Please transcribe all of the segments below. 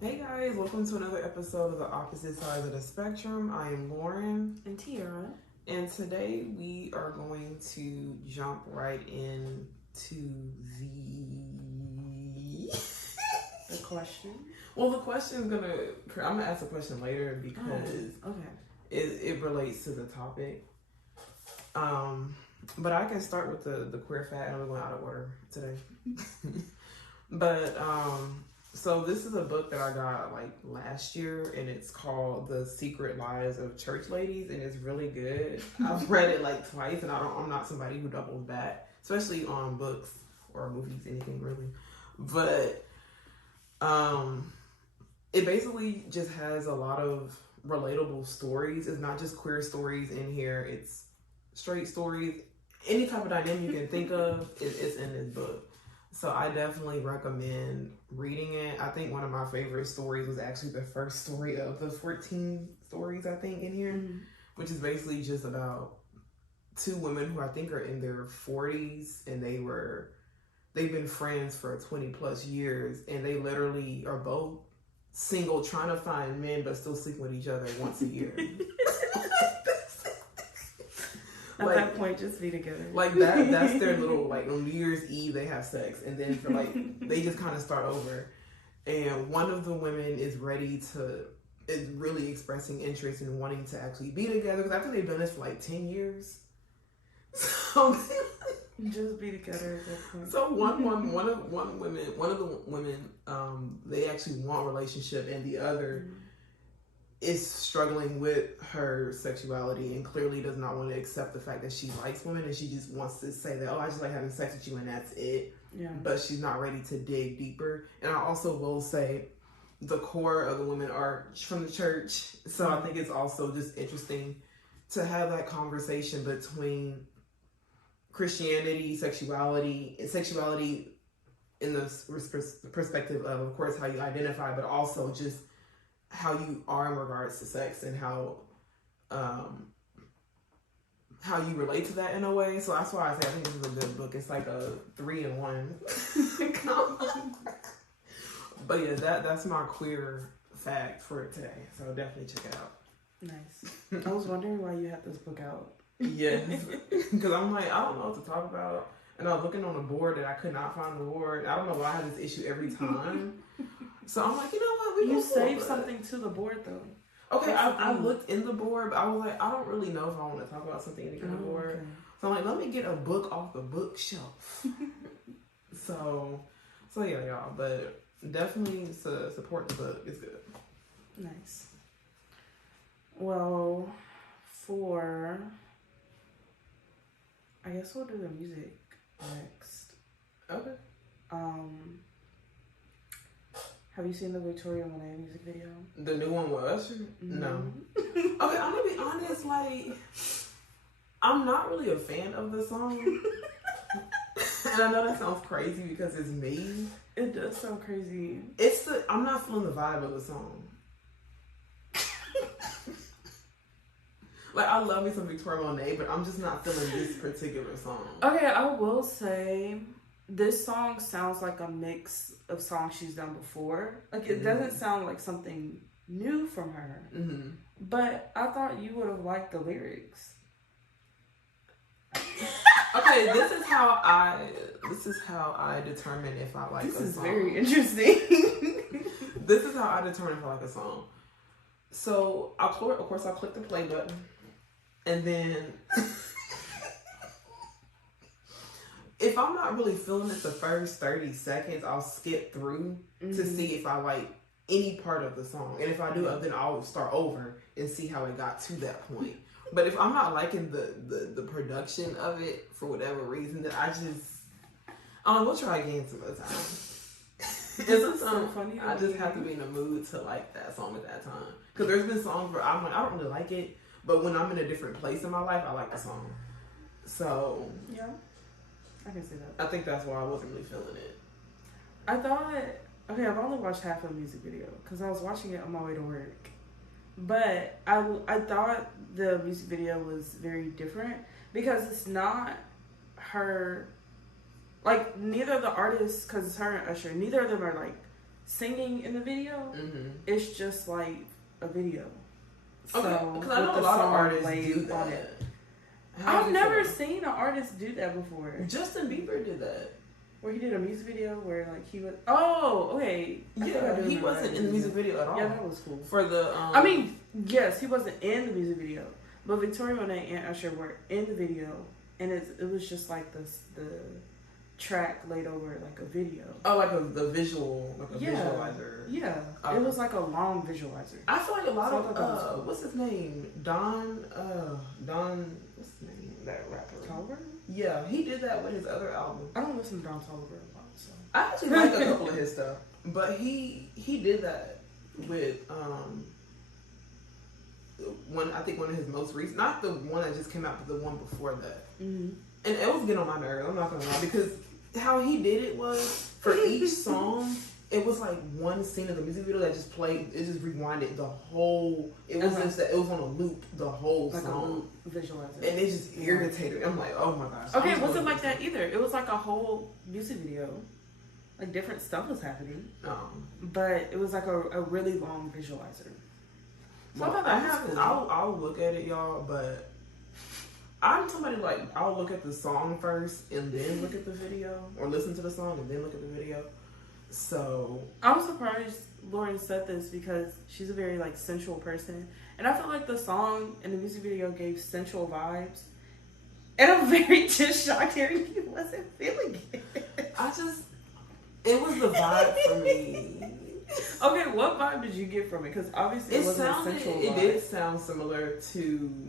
Hey guys, welcome to another episode of The Opposite Sides of the Spectrum. I am Lauren. And Tiara. And today we are going to jump right into the question. Well, the question is I'm gonna ask a question later because it relates to the topic. But I can start with the queer fact, and we're going out of order today. But so this is a book that I got like last year, and it's called The Secret Lives of Church Ladies, and it's really good. I've read it like twice, and I'm not somebody who doubles back, especially on books or movies, anything really. But it basically just has a lot of relatable stories. It's not just queer stories in here, it's straight stories. Any type of dynamic you can think of is in this book. So I definitely recommend reading it. I think one of my favorite stories was actually the first story of the 14 stories, I think, in here, which is basically just about two women who I think are in their 40s, and they've been friends for 20 plus years, and they literally are both single, trying to find men, but still sleep with each other once a year. At that point, just be together. Like that's their little, like, on New Year's Eve they have sex, and then for like they just kind of start over. And one of the women is really expressing interest in wanting to actually be together, because I think they've done this for like 10 years. So just be together at that point. So one of the women, they actually want a relationship, and the other is struggling with her sexuality and clearly does not want to accept the fact that she likes women, and she just wants to say that, oh, I just like having sex with you and that's it. Yeah. But she's not ready to dig deeper. And I also will say the core of the women are from the church. So I think it's also just interesting to have that conversation between Christianity, sexuality in the perspective of course, how you identify, but also just how you are in regards to sex and how you relate to that in a way. So that's why I say I think this is a good book. It's like a 3-in-1. But yeah, that's my queer fact for today. So definitely check it out. Nice. I was wondering why you had this book out. Yes, because I'm like, I don't know what to talk about. And I was looking on the board that I could not find the board. I don't know why I have this issue every time. So I'm like, you know what? You saved something to the board, though. Okay, I looked in the board, but I was like, I don't really know if I want to talk about something in the board. Okay. So I'm like, let me get a book off the bookshelf. so yeah, y'all. But definitely support the book. It's good. Nice. Well, I guess we'll do the music next. Okay. Have you seen the Victoria Monet music video? The new one with Usher? Mm-hmm. No. Okay, I'm gonna be honest, like, I'm not really a fan of the song. And I know that sounds crazy because it's me. It does sound crazy. I'm not feeling the vibe of the song. Like, I love me some Victoria Monet, but I'm just not feeling this particular song. Okay, I will say this song sounds like a mix of songs she's done before. Like, it doesn't sound like something new from her. Mm-hmm. But I thought you would have liked the lyrics. Okay, this is how I determine if I like a song. This is very interesting. This is how I determine if I like a song. So I'll click the play button, and then if I'm not really feeling it the first 30 seconds, I'll skip through to see if I like any part of the song. And if I do, then I'll start over and see how it got to that point. But if I'm not liking the production of it for whatever reason, then we'll try again some other time. It's so funny. I just have to be in the mood to like that song at that time. Because there's been songs where I'm like, I don't really like it, but when I'm in a different place in my life, I like the song. So yeah, I can see that. I think that's why I wasn't really feeling it. I've only watched half of the music video because I was watching it on my way to work. But I thought the music video was very different because it's not her, like, neither of the artists, because it's her and Usher, neither of them are like singing in the video, it's just like a video. Okay, So, because I know a lot of artists do that. On it. I've never seen an artist do that before. Justin Bieber did that. Where he did a music video where like he was. Oh, okay. Yeah, he wasn't in the music video at all. Yeah, that was cool. For the. I mean, yes, he wasn't in the music video, but Victoria Monet and Usher were in the video, and it was just like the track laid over like a video. Oh, like the visual, like a visualizer. Yeah, it was like a long visualizer. I feel like a lot of what's his name? Don. What's his name? That rapper. Tolliver? Yeah, he did that with his other album. I don't listen to Don Tolliver a lot, so I actually like a couple of his stuff, but he did that with one of his most recent, not the one that just came out, but the one before that. And it was getting on my nerves. I'm not gonna lie, because how he did it was for each song. It was like one scene of the music video that just played. It just rewinded the whole. It was just that it was on a loop the whole like song. Visualizer. And it just irritated me. I'm like, oh my gosh. Okay, it wasn't like that either. It was like a whole music video. Like different stuff was happening. But it was like a really long visualizer. So well, I'll look at it, y'all, but I'm somebody like, I'll look at the song first and then look at the video, or listen to the song and then look at the video. So I'm surprised Lauren said this because she's a very like sensual person, and I feel like the song and the music video gave sensual vibes, and I'm very just shocked hearing you wasn't feeling it. It was the vibe for me. Okay, what vibe did you get from it? Because obviously it wasn't a sensual vibe. It did sound similar to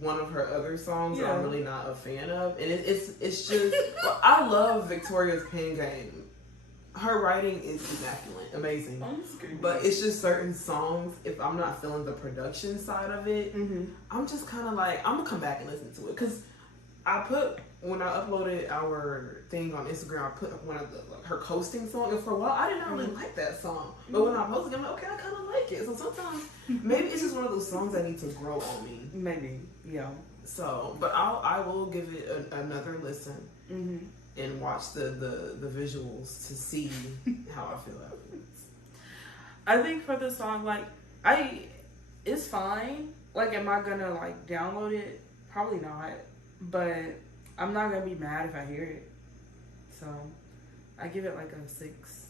one of her other songs that I'm really not a fan of, and it's just well, I love Victoria's pen game. Her writing is immaculate, amazing. But it's just certain songs, if I'm not feeling the production side of it, I'm just kind of like, I'm going to come back and listen to it. Because when I uploaded our thing on Instagram, I put one of her coasting song. And for a while, I did not really like that song. But when I posted it, I'm like, okay, I kind of like it. So sometimes, maybe it's just one of those songs that need to grow on me. Maybe, yeah. So, but I will give it another listen. And watch the visuals to see how I feel afterwards. I think for the song, like, it's fine. Like, am I gonna like download it? Probably not. But I'm not gonna be mad if I hear it. So I give it like a 6.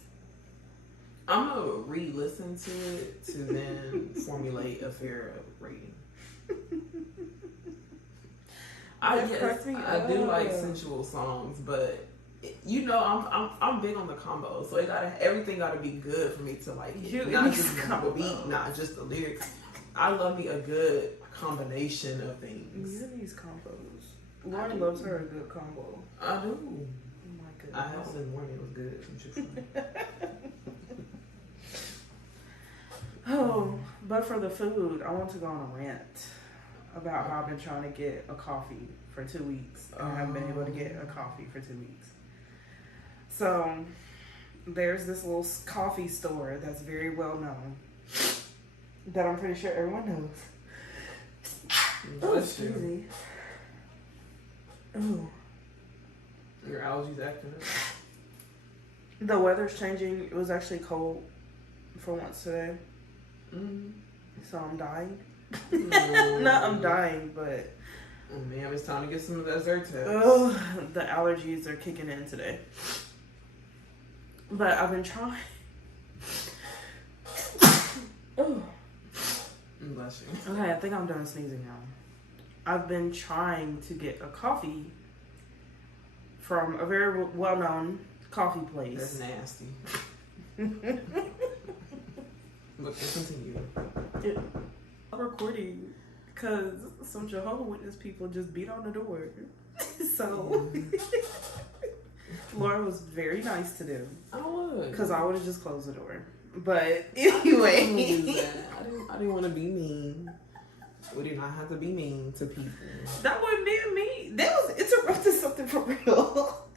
I'm gonna re-listen to it to then formulate a fair rating. I do like sensual songs, but you know I'm big on the combo, so everything gotta be good for me to like it. Not just the beat, not just the lyrics. I love me a good combination of things. These are these combos. Lauren loves her a good combo. I do. Oh my goodness. I have been warning it was good from Chick-fil-A. Oh, but for the food, I want to go on a rant about how I've been trying to get a coffee for 2 weeks. And I haven't been able to get a coffee for 2 weeks. So, there's this little coffee store that's very well known that I'm pretty sure everyone knows. Oh, excuse me. Oh. Your allergies acting up. The weather's changing. It was actually cold for once today. So I'm dying. Not I'm dying, but oh man, it's time to get some of that Zyrtec. Oh, the allergies are kicking in today. But I've been trying. Oh. Bless you. Okay, I think I'm done sneezing now. I've been trying to get a coffee from a very well-known coffee place. That's nasty. Look, continue. I'm recording because some Jehovah's Witness people just beat on the door. So, Laura was very nice to them. I would. Because I would have just closed the door. But anyway. I didn't want to be mean. We do not have to be mean to people. That wasn't being mean. That was interrupting something for real.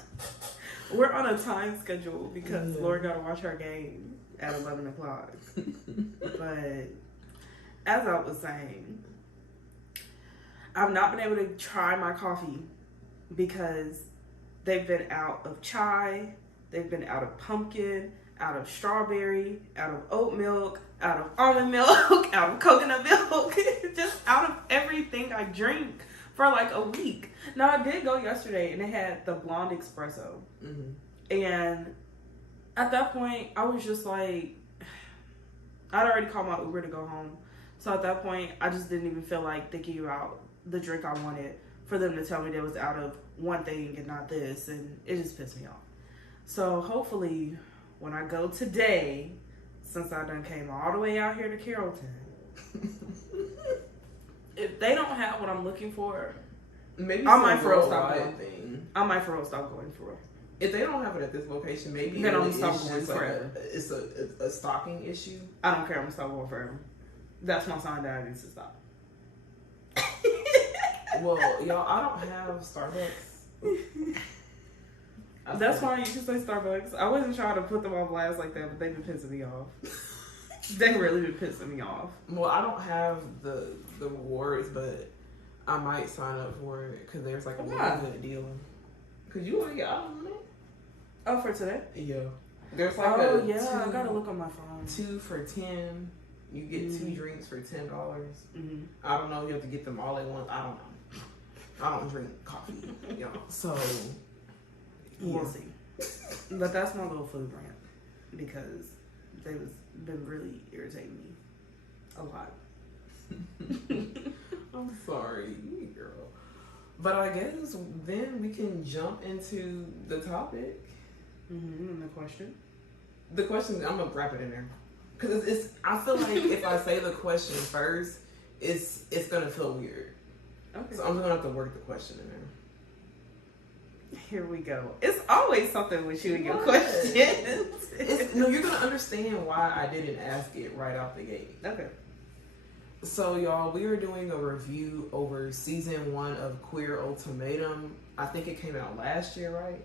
We're on a time schedule because Laura got to watch her game at 11 o'clock. But as I was saying, I've not been able to try my coffee because they've been out of chai, they've been out of pumpkin, out of strawberry, out of oat milk, out of almond milk, out of coconut milk, just out of everything I drink for like a week. Now, I did go yesterday and they had the blonde espresso. Mm-hmm. And at that point, I was just like, I'd already called my Uber to go home. So at that point, I just didn't even feel like thinking about the drink I wanted for them to tell me that it was out of one thing and not this. And it just pissed me off. So hopefully, when I go today, since I done came all the way out here to Carrollton, if they don't have what I'm looking for, maybe I might for real stop going. Thing. I might for real stop going for it. If they don't have it at this location, maybe then I'm gonna stop going forever. It's a stocking issue. I don't care. I'm gonna stop going forever. That's my sign that I need to stop. Well, y'all, I don't have Starbucks. That's fine. You can say Starbucks. I wasn't trying to put them on blast like that, but they've been pissing me off. They really been pissing me off. Well, I don't have the rewards, but I might sign up for it because there's like a really good deal. Because you want to get out of it. Oh, for today? Yeah. There's like I gotta look on my phone. 2 for $10. You get 2 drinks for $10. Mm-hmm. I don't know. You have to get them all at once. I don't know. I don't drink coffee, y'all. So we'll see. But that's my little food rant because they was been really irritating me a lot. I'm sorry, girl. But I guess then we can jump into the topic. Mm-hmm. And the question. The question. I'm gonna wrap it in there because it's. I feel like if I say the question first, it's gonna feel weird. Okay. So I'm gonna have to work the question in there. Here we go. It's always something with you and your questions. No, you're gonna understand why I didn't ask it right off the gate. Okay. So y'all, we are doing a review over season 1 of Queer Ultimatum. I think it came out last year, right?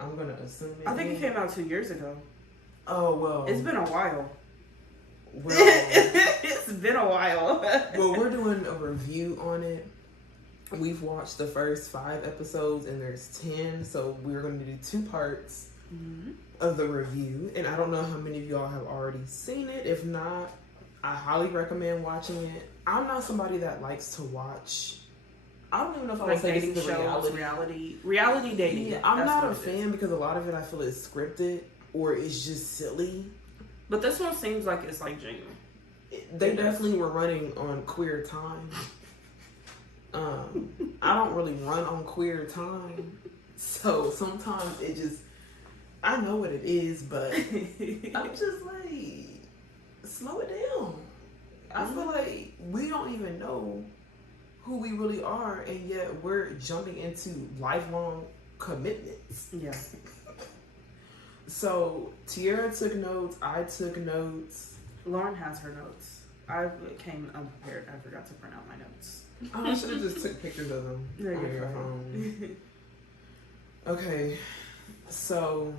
I'm gonna assume it. I think it came out 2 years ago. Oh well. It's been a while. Well, it's been a while. Well, we're doing a review on it. We've watched the first 5 episodes and there's 10, so we're going to do 2 parts of the review. And I don't know how many of y'all have already seen it. If not, I highly recommend watching it. I'm not somebody that likes to watch. I don't even know if I would say dating this is shows, reality dating. Yeah, I'm not a fan because a lot of it I feel is scripted or it's just silly. But this one seems like it's like genuine. They definitely were running on Queer Time. I don't really run on Queer Time, so sometimes it just, I know what it is, but I'm just like, slow it down. I feel like we don't even know who we really are, and yet we're jumping into lifelong commitments. Yeah. So Tiara took notes. I took notes. Lauren has her notes. I came unprepared. I forgot to print out my notes. Oh, I should have just took pictures of them on your phone. Okay, so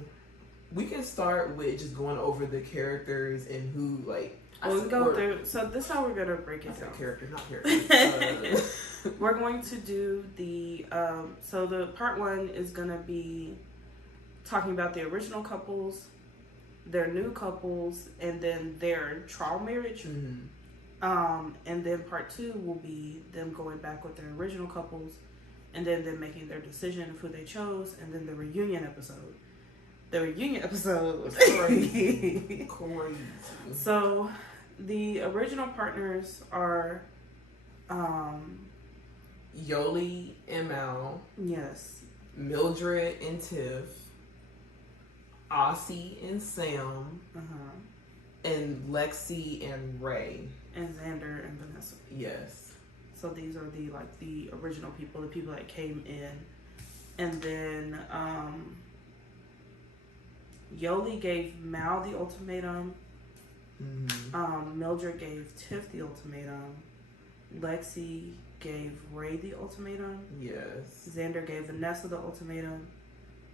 we can start with just going over the characters and who, like. We'll go through. So this is how we're gonna break it down. Character, not character. We're going to do the. So the part 1 is gonna be talking about the original couples, their new couples, and then their trial marriage. Mm-hmm. And then part 2 will be them going back with their original couples, and then them making their decision of who they chose, and then the reunion episode. The reunion episode was crazy. Crazy. So, the original partners are Yoli and Mal. Yes. Mildred and Tiff. Aussie and Sam. And Lexi and Ray. And Xander and Vanessa. Yes. So these are the original people, the people that came in. And then Yoli gave Mal the ultimatum. Mm-hmm. Mildred gave Tiff the ultimatum. Lexi gave Ray the ultimatum. Yes. Xander gave Vanessa the ultimatum.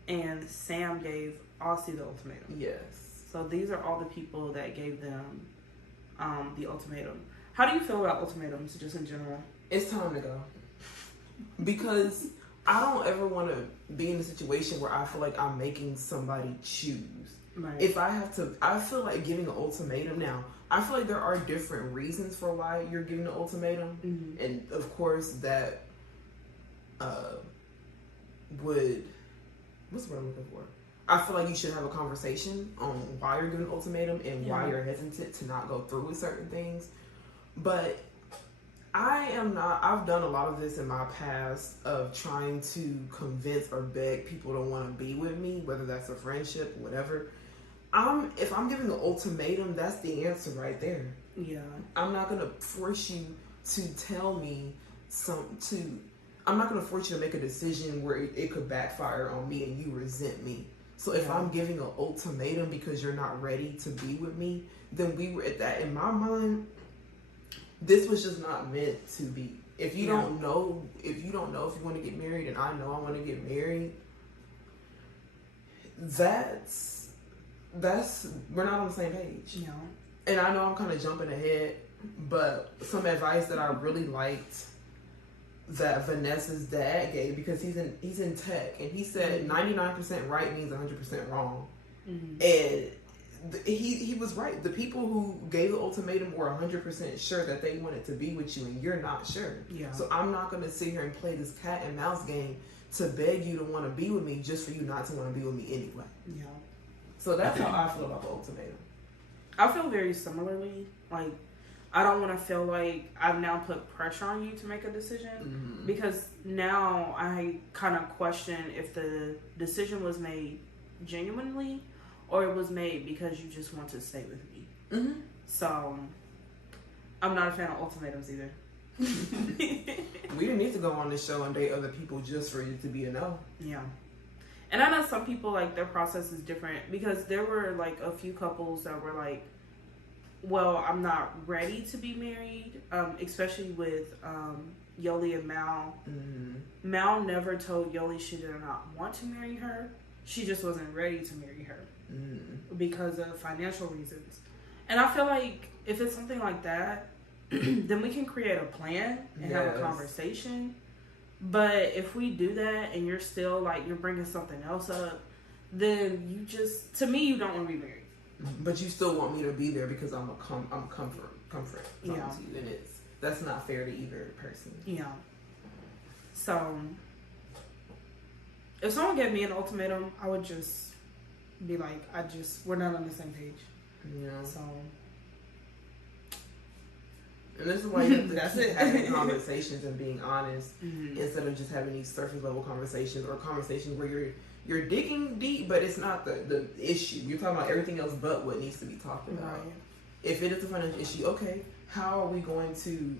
And Sam gave Aussie the ultimatum. Yes. So these are all the people that gave them the ultimatum. How do you feel about ultimatums just in general? It's time to go. Because I don't ever want to be in a situation where I feel like I'm making somebody choose. Right. If I have to, I feel like giving an ultimatum now. I feel like there are different reasons for why you're giving an ultimatum, and of course that would, what's the word I'm looking for? I feel like you should have a conversation on why you're giving an ultimatum and why you're hesitant to not go through with certain things. But I am not, I've done a lot of this in my past of trying to convince or beg people to want to be with me, whether that's a friendship, whatever. If I'm giving an ultimatum, that's the answer right there. Yeah. I'm not going to force you to tell me I'm not going to force you to make a decision where it could backfire on me and you resent me. So if I'm giving an ultimatum because you're not ready to be with me, then we were at that. In my mind, this was just not meant to be. If you don't know if you want to get married, and I know I want to get married, that's we're not on the same page. Yeah. And I know I'm kind of jumping ahead, but some advice that I really liked that Vanessa's dad gave, because he's in tech, and he said 99% right means 100% wrong. And he was right. The people who gave the ultimatum were 100% sure that they wanted to be with you, and you're not sure. Yeah. So I'm not going to sit here and play this cat and mouse game to beg you to want to be with me just for you not to want to be with me anyway. Yeah. So that's how I feel about the ultimatum. I feel very similarly. Like, I don't want to feel like I've now put pressure on you to make a decision, because now I kind of question if the decision was made genuinely or it was made because you just want to stay with me. So I'm not a fan of ultimatums either. We didn't need to go on this show and date other people just for you to be a no. Yeah. And I know some people, like, their process is different, because there were, like, a few couples that were like, well, I'm not ready to be married, especially with Yoli and Mal. Mal never told Yoli she did not want to marry her. She just wasn't ready to marry her because of financial reasons. And I feel like if it's something like that, then we can create a plan and have a conversation. But if we do that and you're still, like, you're bringing something else up, then you just, to me, you don't want to be married. But you still want me to be there because I'm comfort to you, and that's not fair to either person. Yeah. So if someone gave me an ultimatum, I would just be like, we're not on the same page. Yeah. So. And this is why you have to keep having conversations and being honest instead of just having these surface level conversations, or conversations where you're digging deep, but it's not the issue. You're talking about everything else but what needs to be talked about. Right. If it is a financial issue, okay, how are we going to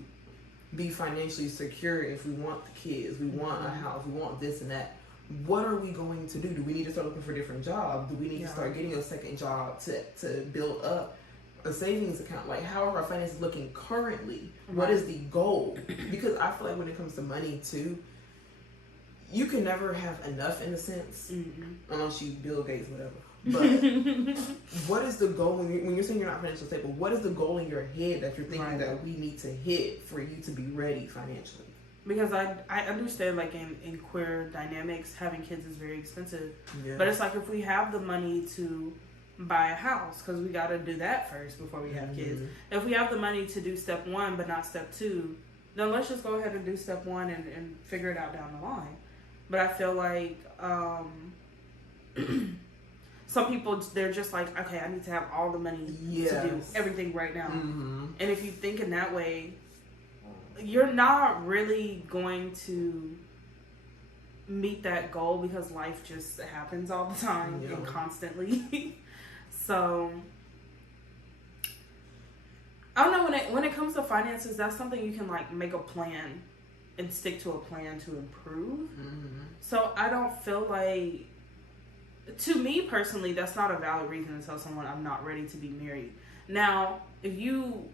be financially secure if we want the kids, we want a house, we want this and that? What are we going to do? Do we need to start looking for different jobs? Do we need to start getting a second job to build up a savings account? Like, how are our finances looking currently? What is the goal? Because I feel like when it comes to money too, you can never have enough, in a sense, unless you Bill Gates, whatever. But what is the goal when you're saying you're not financially stable? What is the goal in your head that you're thinking that we need to hit for you to be ready financially? Because I understand, like, in queer dynamics, having kids is very expensive. Yeah. But it's like, if we have the money to buy a house, because we got to do that first before we have kids. If we have the money to do step one but not step two, then let's just go ahead and do step one and figure it out down the line. But I feel like some people, they're just like, okay, I need to have all the money to do everything right now. And if you think in that way, you're not really going to meet that goal, because life just happens all the time and constantly. So I don't know, when it comes to finances, that's something you can, like, make a plan and stick to a plan to improve. So I don't feel like, to me personally, that's not a valid reason to tell someone I'm not ready to be married. Now, if you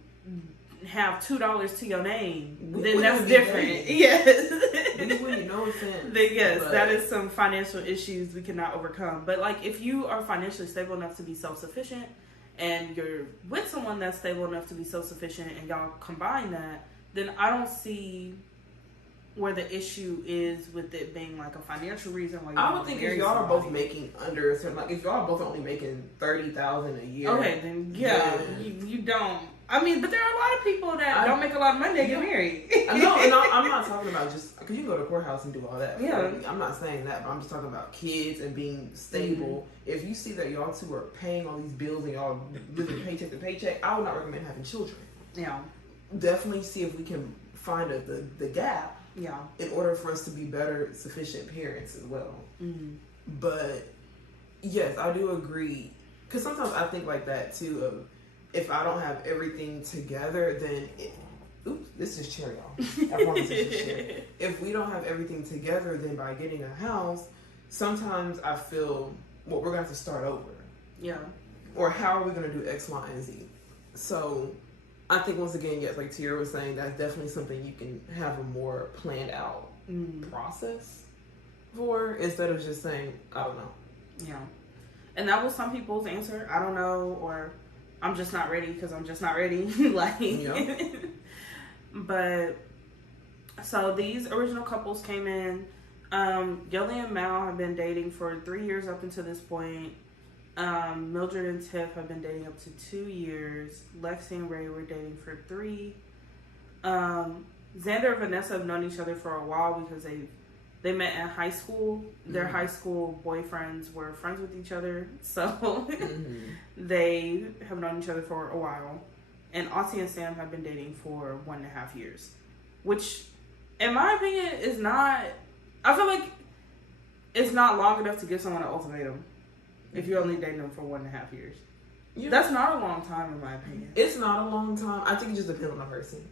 have $2 to your name, then that's different. Yes. We wouldn't know it's in. Then yes, that is some financial issues we cannot overcome. But, like, if you are financially stable enough to be self-sufficient, and you're with someone that's stable enough to be self-sufficient, and y'all combine that, then I don't see where the issue is with it being like a financial reason why you I would think if y'all are both making under a certain, like if y'all are both only making $30,000 a year. Okay, then you don't. I mean, but there are a lot of people that don't make a lot of money that get married. No, and I'm not talking about just because you can go to the courthouse and do all that. Yeah, I'm not saying that, but I'm just talking about kids and being stable. Mm-hmm. If you see that y'all two are paying all these bills and y'all living paycheck to paycheck, I would not recommend having children. Yeah, definitely see if we can find the gap. Yeah, in order for us to be better, sufficient parents as well. Mm-hmm. But yes, I do agree. Because sometimes I think like that too. Of if I don't have everything together, then oops, this is cherry, y'all. I promise this is cherry. If we don't have everything together, then by getting a house, sometimes I feel we're gonna have to start over. Yeah. Or how are we gonna do X, Y, and Z? So I think once again, yes, like Tiara was saying, that's definitely something you can have a more planned out process for, instead of just saying, I don't know. Yeah. And that was some people's answer. I don't know, or I'm just not ready because I'm just not ready. Like, yeah. But so these original couples came in. Yoli and Mal have been dating for 3 years up until this point. Mildred and Tiff have been dating up to 2 years. Lexi and Ray were dating for 3. Xander and Vanessa have known each other for a while because they met in high school. Their high school boyfriends were friends with each other, so they have known each other for a while. And Aussie and Sam have been dating for 1.5 years, which, in my opinion, is not. I feel like it's not long enough to give someone an ultimatum. If you're only dating them for 1.5 years. Yeah. That's not a long time in my opinion. It's not a long time. I think it just depends on the person.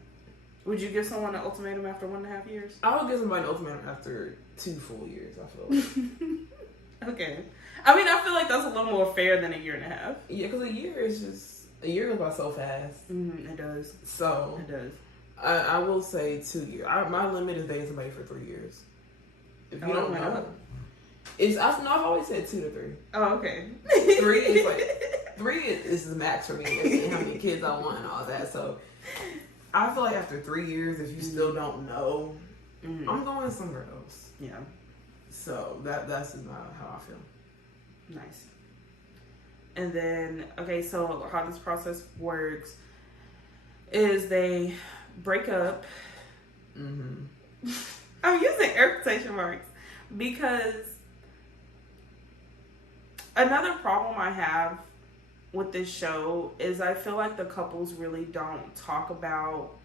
Would you give someone an ultimatum after 1.5 years? I would give somebody an ultimatum after 2 full years, I feel like. Okay. I mean, I feel like that's a little more fair than 1.5 years. Yeah, because a year goes by so fast. It does. So. It does. I will say 2 years. My limit is dating somebody for 3 years. If you don't know. I've always said 2 to 3. Oh, okay. 3 is like 3 is the max for me. And how many kids I want and all that. So I feel like after 3 years, if you still don't know, I'm going somewhere else. Yeah. So that's not how I feel. Nice. And then so how this process works is they break up. I'm using air quotation marks because another problem I have with this show is I feel like the couples really don't talk about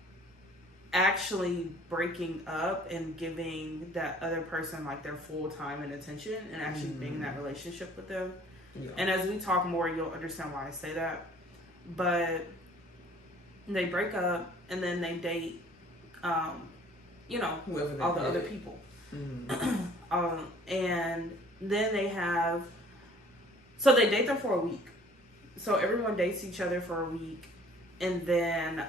actually breaking up and giving that other person like their full time and attention and actually being in that relationship with them. Yeah. And as we talk more, you'll understand why I say that. But they break up and then they date, all the other people. And then they have, so they date them for a week. So everyone dates each other for a week. And then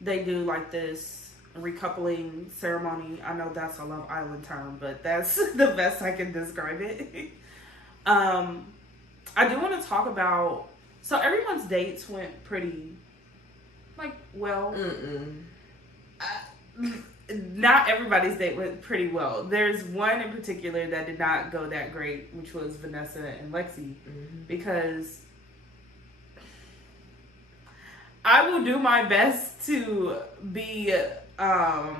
they do like this recoupling ceremony. I know that's a Love Island term, but that's the best I can describe it. I do want to talk about, so everyone's dates went pretty, well. Not everybody's date went pretty well. There's one in particular that did not go that great, which was Vanessa and Lexi, because I will do my best to be, I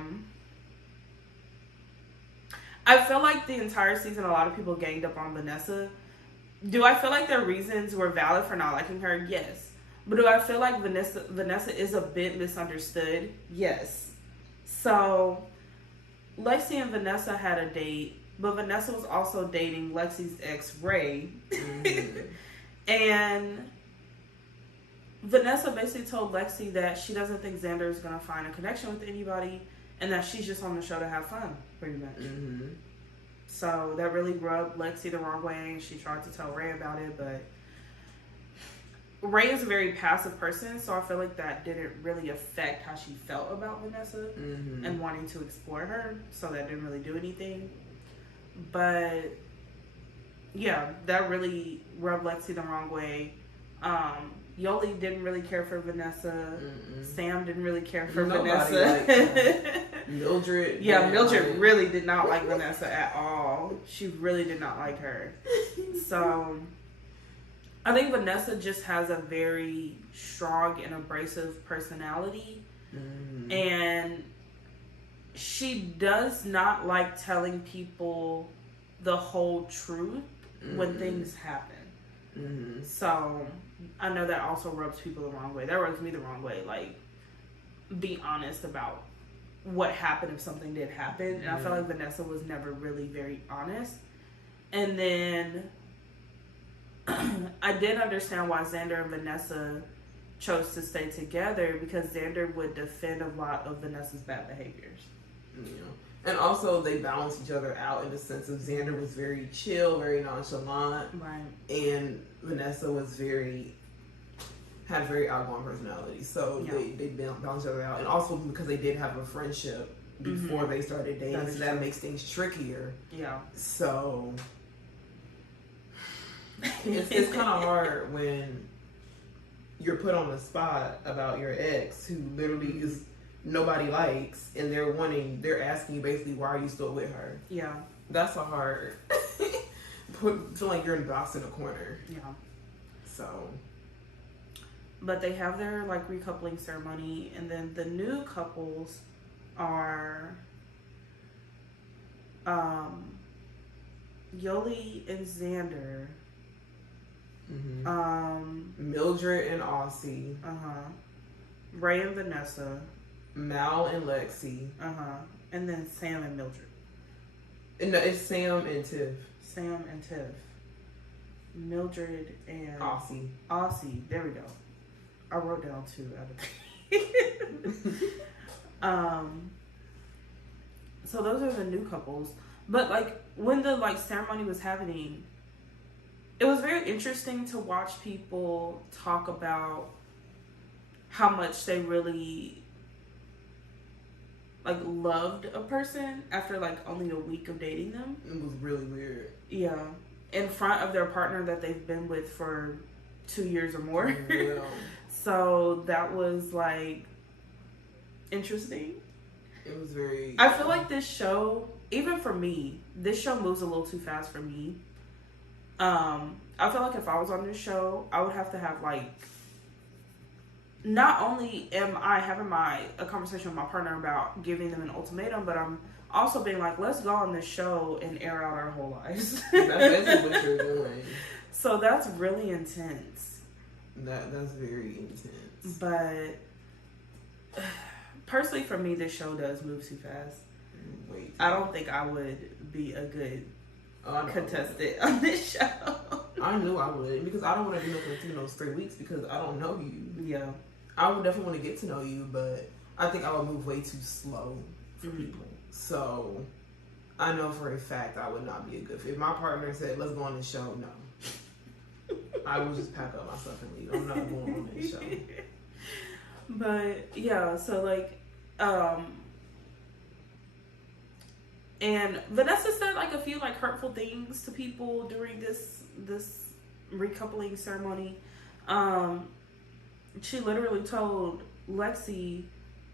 feel like the entire season, a lot of people ganged up on Vanessa. Do I feel like their reasons were valid for not liking her? Yes. But do I feel like Vanessa is a bit misunderstood? Yes. So, Lexi and Vanessa had a date, but Vanessa was also dating Lexi's ex, Ray. And Vanessa basically told Lexi that she doesn't think Xander is going to find a connection with anybody and that she's just on the show to have fun, pretty much. So, that really rubbed Lexi the wrong way. She tried to tell Ray about it, but Ray is a very passive person, so I feel like that didn't really affect how she felt about Vanessa and wanting to explore her, so that didn't really do anything. But yeah, that really rubbed Lexi the wrong way. Yoli didn't really care for Vanessa. Sam didn't really care for Nobody Vanessa. Mildred. Yeah, Mildred really did not like Vanessa at all. She really did not like her. So, I think Vanessa just has a very strong and abrasive personality. And she does not like telling people the whole truth when things happen. So I know that also rubs people the wrong way. That rubs me the wrong way. Like, be honest about what happened if something did happen. And I feel like Vanessa was never really very honest. And then I did understand why Xander and Vanessa chose to stay together, because Xander would defend a lot of Vanessa's bad behaviors. And also they balance each other out in the sense of Xander was very chill, very nonchalant, right? And Vanessa was had a very outgoing personality. So they balance each other out, and also because they did have a friendship before they started dating, so that makes things trickier. Yeah. So it's kind of hard when you're put on the spot about your ex, who literally is nobody likes, and they're asking you basically, why are you still with her? Yeah. That's a hard feel like you're boxed in a corner. Yeah. So. But they have their like recoupling ceremony, and then the new couples are Yoli and Xander. Mildred and Aussie. Ray and Vanessa. Mal and Lexi. And then Sam and Mildred. No, it's Sam and Tiff. Sam and Tiff. Mildred and Aussie. Aussie. There we go. I wrote down 2 out of so those are the new couples. But like when the like ceremony was happening, it was very interesting to watch people talk about how much they really like loved a person after like only a week of dating them. It was really weird. Yeah. In front of their partner that they've been with for 2 years or more. Yeah. So that was like interesting. It was very. I feel like this show, even for me, this show moves a little too fast for me. I feel like if I was on this show, I would have to have like. Not only am I having a conversation with my partner about giving them an ultimatum, but I'm also being like, let's go on this show and air out our whole lives. That's basically what you're doing. So that's really intense. That's very intense. But personally, for me, this show does move too fast. Wait. I don't think I would be a good contestant on this show. I knew I would, because I don't want to do nothing through those 3 weeks because I don't know you. Yeah. I would definitely want to get to know you, but I think I would move way too slow for people. So I know for a fact I would not be a good fit. If my partner said, let's go on this show, no. I would just pack up my stuff and leave. I'm not going on this show. But yeah, so like, and Vanessa said like a few like hurtful things to people during this recoupling ceremony. She literally told Lexi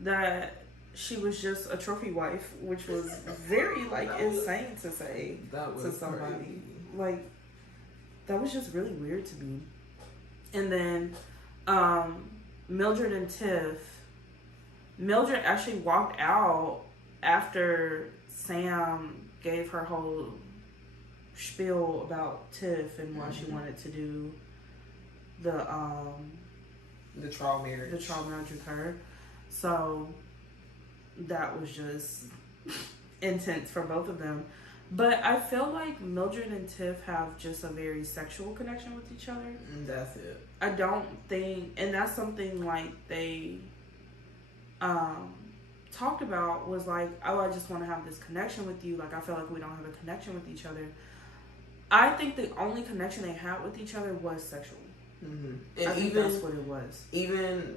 that she was just a trophy wife, which was very like insane to say to somebody. Crazy. Like that was just really weird to me. And then Mildred and Tiff. Mildred actually walked out after Sam gave her whole spiel about Tiff and why she wanted to do the trial marriage with her. So that was just intense for both of them. But I feel like Mildred and Tiff have just a very sexual connection with each other. That's it. I don't think, and that's something like they talked about, was like, oh, I just want to have this connection with you. Like, I feel like we don't have a connection with each other. I think the only connection they had with each other was sexual. And I think that's what it was. Even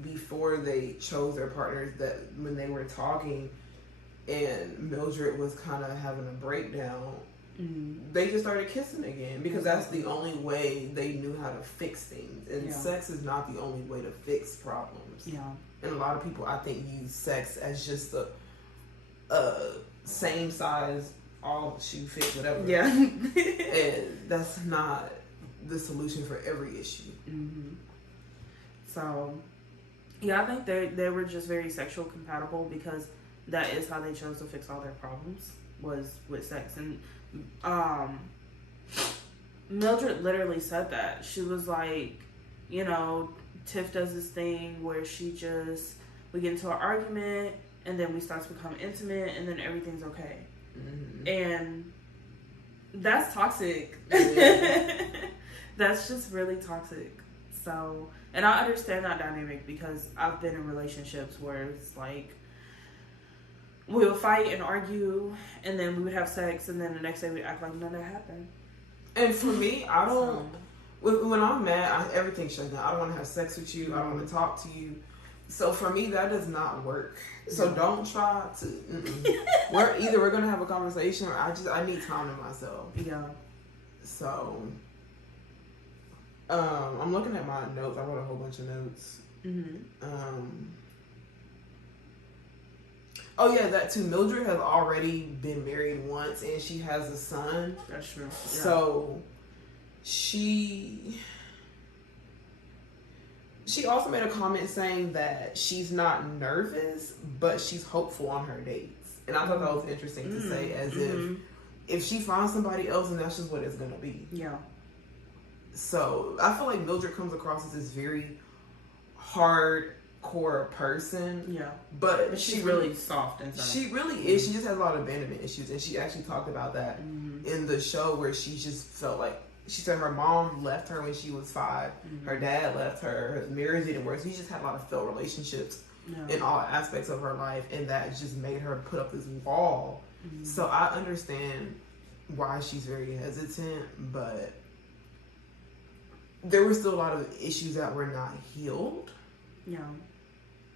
before they chose their partners, that when they were talking and Mildred was kind of having a breakdown, they just started kissing again because that's the only way they knew how to fix things. And sex is not the only way to fix problems. Yeah. And a lot of people, I think, use sex as just a same size, all shoe fit, whatever. Yeah. And that's not the solution for every issue. So, yeah, I think they were just very sexual compatible because that is how they chose to fix all their problems, was with sex. And Mildred literally said that. She was like, you know, Tiff does this thing where we get into an argument and then we start to become intimate and then everything's okay. And that's toxic. Yeah. That's just really toxic. So, and I understand that dynamic because I've been in relationships where it's like we would fight and argue and then we would have sex and then the next day we act like none of that happened. And for me, I don't, when I'm mad, everything shuts down. I don't want to have sex with you. I don't want to talk to you. So for me, that does not work. So don't try to, we're going to have a conversation or I need time to myself. Yeah. So, I'm looking at my notes. I wrote a whole bunch of notes. Oh yeah, that too. Mildred has already been married once, and she has a son. That's true. Yeah. So she also made a comment saying that she's not nervous, but she's hopeful on her dates, and I thought that was interesting to say, as if she finds somebody else, and that's just what it's gonna be. Yeah. So I feel like Mildred comes across as this very hardcore person. Yeah. But she's really soft inside. She really is. She just has a lot of abandonment issues. And she actually talked about that in the show, where she just felt like, she said her mom left her when she was 5. Her dad left her. Her marriage didn't work. So she just had a lot of failed relationships in all aspects of her life. And that just made her put up this wall. So I understand why she's very hesitant, but there were still a lot of issues that were not healed. Yeah.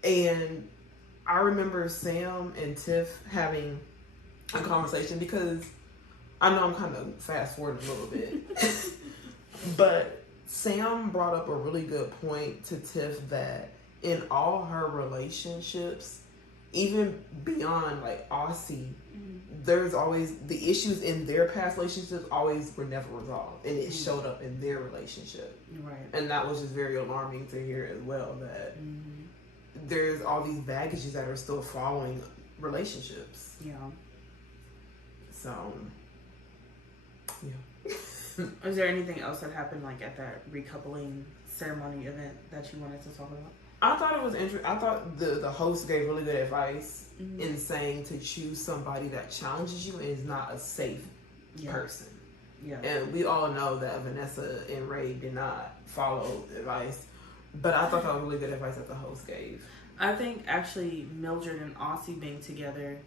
And I remember Sam and Tiff having a conversation, because I know I'm kind of fast forwarding a little bit, but Sam brought up a really good point to Tiff that in all her relationships, even beyond like Aussie, there's always the issues in their past relationships were never resolved, and it showed up in their relationship. Right. And that was just very alarming to hear as well, that there's all these baggages that are still following relationships. Yeah. So, yeah. Is there anything else that happened like at that recoupling ceremony event that you wanted to talk about? I thought it was interesting. I thought the host gave really good advice in saying to choose somebody that challenges you and is not a safe person. Yeah. And we all know that Vanessa and Ray did not follow advice, but I thought that was really good advice that the host gave. I think actually Mildred and Aussie being together,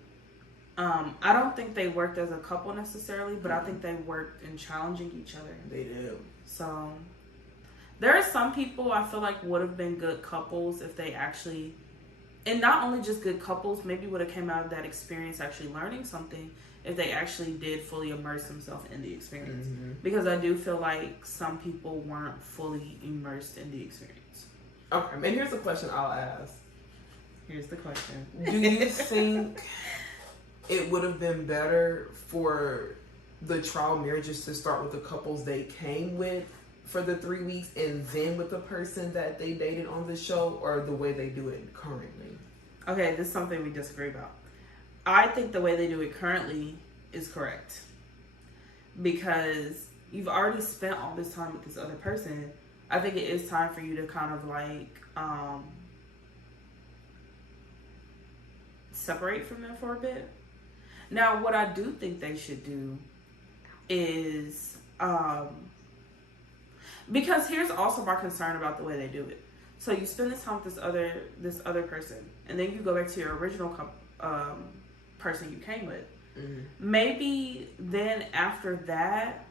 I don't think they worked as a couple necessarily, but I think they worked in challenging each other. They do. So there are some people I feel like would have been good couples if they actually, and not only just good couples, maybe would have came out of that experience actually learning something if they actually did fully immerse themselves in the experience. Because I do feel like some people weren't fully immersed in the experience. Okay, and here's a question I'll ask. Here's the question. Do you think it would have been better for the trial marriages to start with the couples they came with for the 3 weeks and then with the person that they dated on the show, or the way they do it currently? Okay, this is something we disagree about. I think the way they do it currently is correct. Because you've already spent all this time with this other person. I think it is time for you to kind of like separate from them for a bit. Now, what I do think they should do is because here's also my concern about the way they do it. So you spend this time with this other person, and then you go back to your original person you came with. Maybe then after that,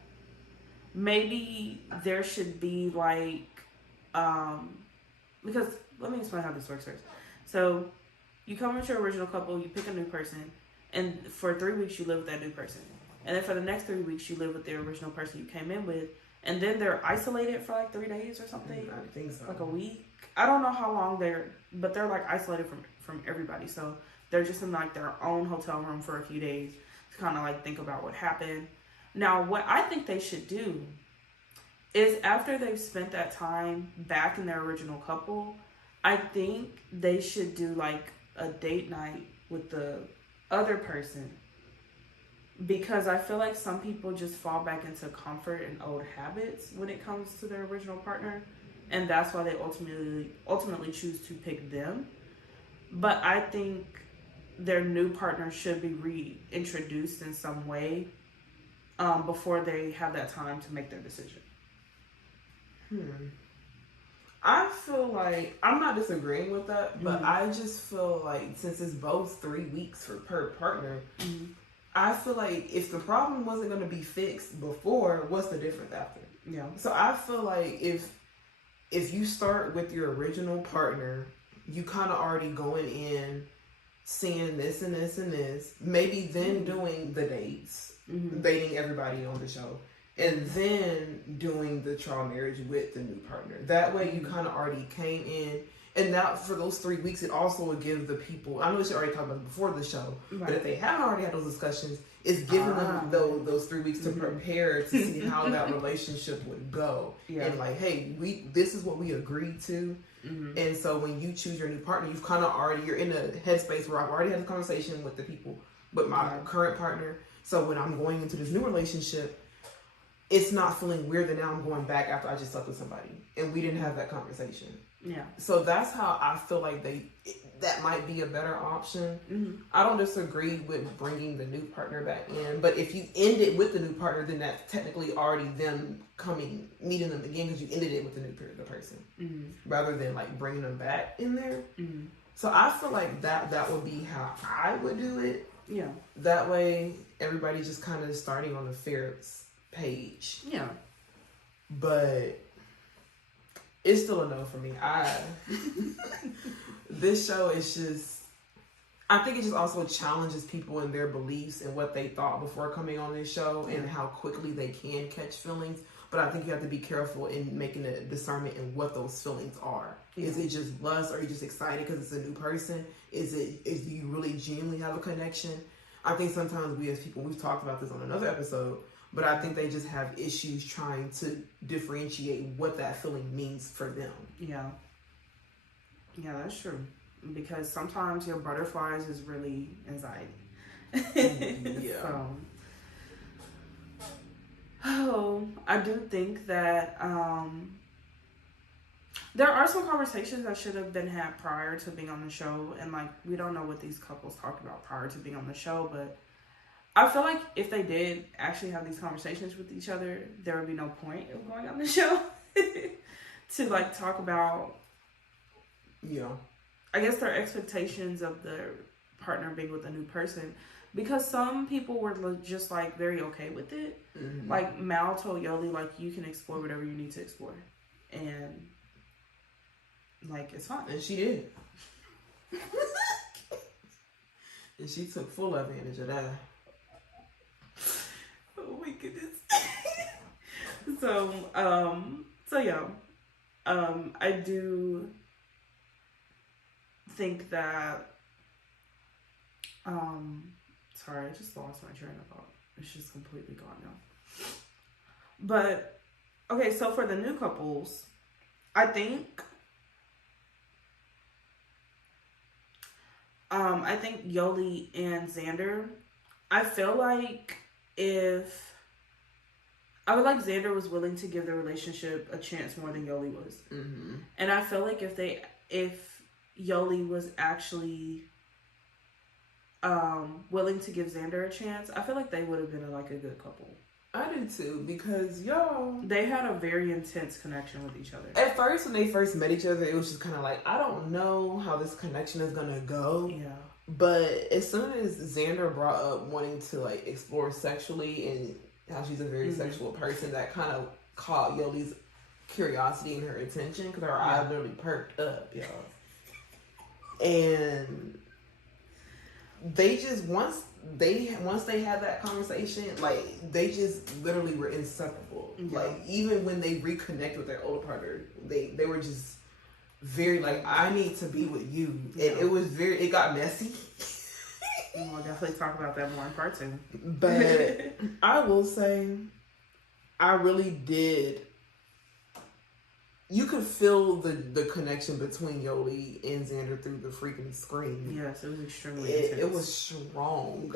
maybe there should be like because let me explain how this works first. So you come with your original couple, you pick a new person, and for 3 weeks you live with that new person. and then for the next 3 weeks you live with the original person you came in with, and then they're isolated for like 3 days or something. I think so. Like a week. I don't know how long they're like isolated from everybody. So they're just in like their own hotel room for a few days to kind of like think about what happened. Now, what I think they should do is after they've spent that time back in their original couple, I think they should do like a date night with the other person, because I feel like some people just fall back into comfort and old habits when it comes to their original partner, and that's why they ultimately choose to pick them. But I think their new partner should be reintroduced in some way before they have that time to make their decision. I feel like, I'm not disagreeing with that, but I just feel like since it's both 3 weeks per partner, I feel like if the problem wasn't going to be fixed before, what's the difference after? Yeah. So I feel like if you start with your original partner, you kind of already going in seeing this and this and this, maybe then doing the dates, dating everybody on the show, and then doing the trial marriage with the new partner. That way you kind of already came in, and now for those 3 weeks, it also would give the people, I know we already talked about it before the show, but if they haven't already had those discussions, it's giving them those 3 weeks to prepare to see how that relationship would go. And like, hey, this is what we agreed to. And so when you choose your new partner, you've kind of already, you're in a headspace where I've already had a conversation with the people, with my current partner. So when I'm going into this new relationship, it's not feeling weird that now I'm going back after I just slept with somebody and we didn't have that conversation. Yeah. So that's how I feel like that might be a better option. I don't disagree with bringing the new partner back in, but if you end it with the new partner, then that's technically already them meeting them again because you ended it with the new person, rather than like bringing them back in there. So I feel like that would be how I would do it. Yeah. That way, everybody's just kind of starting on the fair page. Yeah. But it's still a no for me. This show is just, I think it just also challenges people in their beliefs and what they thought before coming on this show and how quickly they can catch feelings. But I think you have to be careful in making a discernment in what those feelings are. Yeah. Is it just lust? Are you just excited because it's a new person? Is you really genuinely have a connection? I think sometimes we as people, we've talked about this on another episode, but I think they just have issues trying to differentiate what that feeling means for them. Yeah. Yeah, that's true. Because sometimes your butterflies is really anxiety. Yeah. I do think that there are some conversations that should have been had prior to being on the show, and like we don't know what these couples talked about prior to being on the show, but I feel like if they did actually have these conversations with each other, there would be no point of going on the show to like talk about, I guess, their expectations of their partner being with a new person. Because some people were just like very okay with it. Like Mal told Yoli, like, you can explore whatever you need to explore, and like it's fine. And she did. And she took full advantage of that. Oh my goodness. So yeah. I do think that sorry, I just lost my train of thought. It's just completely gone now. But okay, so for the new couples, I think Yoli and Xander, I feel like I would like Xander was willing to give the relationship a chance more than Yoli was. And I feel like if Yoli was actually willing to give Xander a chance, I feel like they would have been like a good couple. I do too, because they had a very intense connection with each other. At first, when they first met each other, it was just kind of like, I don't know how this connection is gonna go. Yeah. But as soon as Xander brought up wanting to like explore sexually and how she's a very sexual person, that kind of caught Yoli's curiosity and her attention, because her eyes literally perked up, y'all. And they just once they had that conversation, like they just literally were inseparable. Yeah. Like even when they reconnect with their older partner, they were just very like, I need to be with you. Yeah. And it got messy. We'll definitely talk about that more in part 2. But I will say, I really did. You could feel the connection between Yoli and Xander through the freaking screen. Yes, it was extremely intense. It was strong.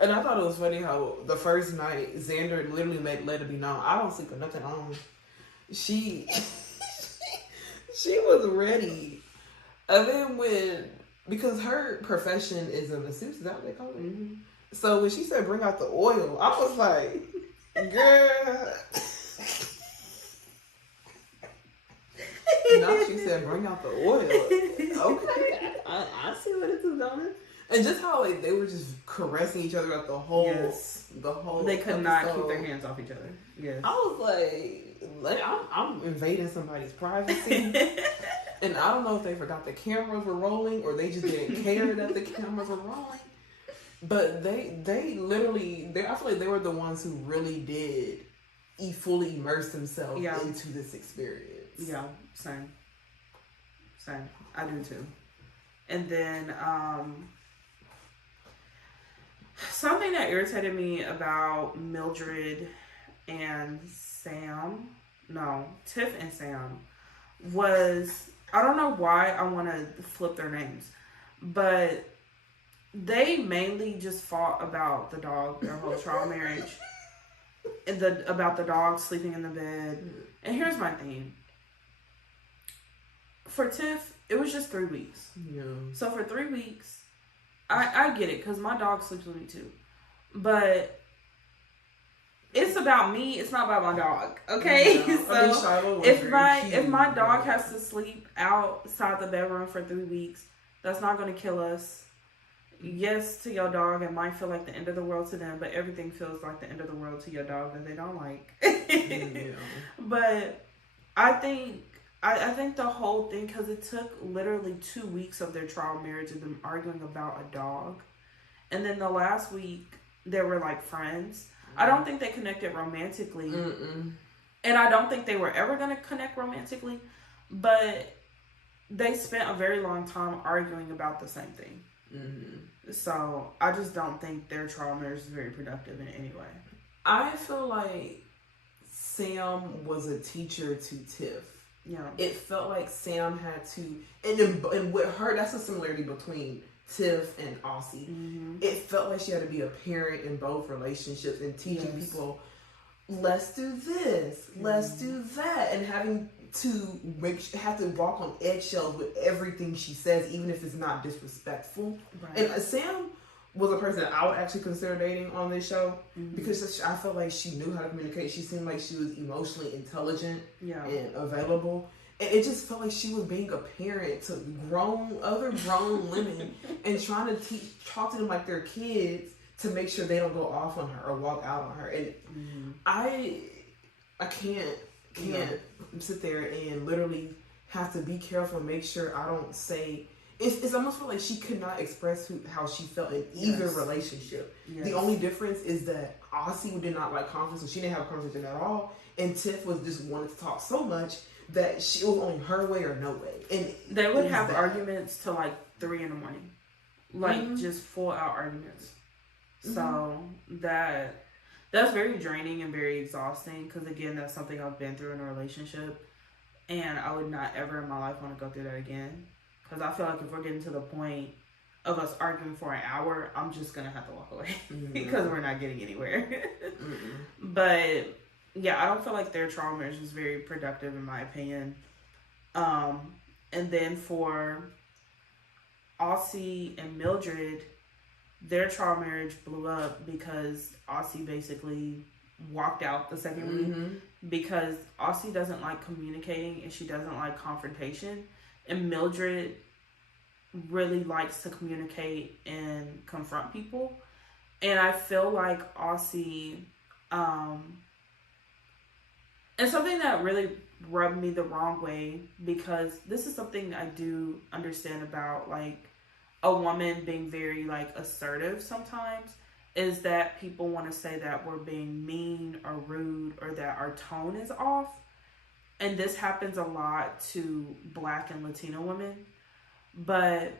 And I thought it was funny how the first night, Xander literally let it be known, I don't sleep with nothing on. She was ready. And then because her profession is a masseuse, is that what they call it? Mm-hmm. So when she said bring out the oil, I was like, girl. Now she said bring out the oil. Okay, I see where this is going. And just how like they were just caressing each other throughout the whole they could not keep their hands off each other. Yes. I was like I'm invading somebody's privacy. And I don't know if they forgot the cameras were rolling or they just didn't care that the cameras were rolling. But they literally, I feel like they were the ones who really did fully immerse themselves into this experience. Yeah, same. I do too. And then something that irritated me about Mildred and Tiff and Sam was, I don't know why I want to flip their names, but they mainly just fought about the dog, their whole trial marriage, and about the dog sleeping in the bed. And here's my thing. For Tiff, it was just 3 weeks. Yeah. So for 3 weeks, I get it, because my dog sleeps with me too. But it's about me. It's not about my dog. Okay. Yeah. So if my dog has to sleep outside the bedroom for 3 weeks, that's not going to kill us. Yes, to your dog, it might feel like the end of the world to them, but everything feels like the end of the world to your dog that they don't like. Yeah. But I think the whole thing, because it took literally 2 weeks of their trial marriage of them arguing about a dog, and then the last week they were like friends. I don't think they connected romantically. Mm-mm. And I don't think they were ever going to connect romantically. But they spent a very long time arguing about the same thing. Mm-hmm. So I just don't think their trial marriage is very productive in any way. I feel like Sam was a teacher to Tiff. Yeah. It felt like Sam had to... And with her, that's a similarity between Tiff and Aussie. Mm-hmm. It felt like she had to be a parent in both relationships and teaching people, let's do this, let's do that, and having to have to walk on eggshells with everything she says, even if it's not disrespectful. Right. And Sam was a person that I would actually consider dating on this show, because I felt like she knew how to communicate. She seemed like she was emotionally intelligent and available. And it just felt like she was being a parent to other grown women and trying to talk to them like they're kids to make sure they don't go off on her or walk out on her. And I can't sit there and literally have to be careful and make sure I don't say... It's almost felt like she could not express how she felt in either relationship. Yes. The only difference is that Aussie did not like conflict, so she didn't have a conversation at all. And Tiff was just wanted to talk so much that it was only her way or no way. And they would have arguments till like 3 a.m, like just full out arguments. So that's very draining and very exhausting, because again, that's something I've been through in a relationship, and I would not ever in my life want to go through that again. Because I feel like if we're getting to the point of us arguing for an hour, I'm just going to have to walk away because we're not getting anywhere. But yeah, I don't feel like their trial marriage was very productive in my opinion. And then for Aussie and Mildred, their trial marriage blew up because Aussie basically walked out the second week, because Aussie doesn't like communicating and she doesn't like confrontation. And Mildred really likes to communicate and confront people. And I feel like Aussie, and something that really rubbed me the wrong way, because this is something I do understand about, like, a woman being very like assertive sometimes is that people want to say that we're being mean or rude or that our tone is off. And this happens a lot to Black and Latino women. But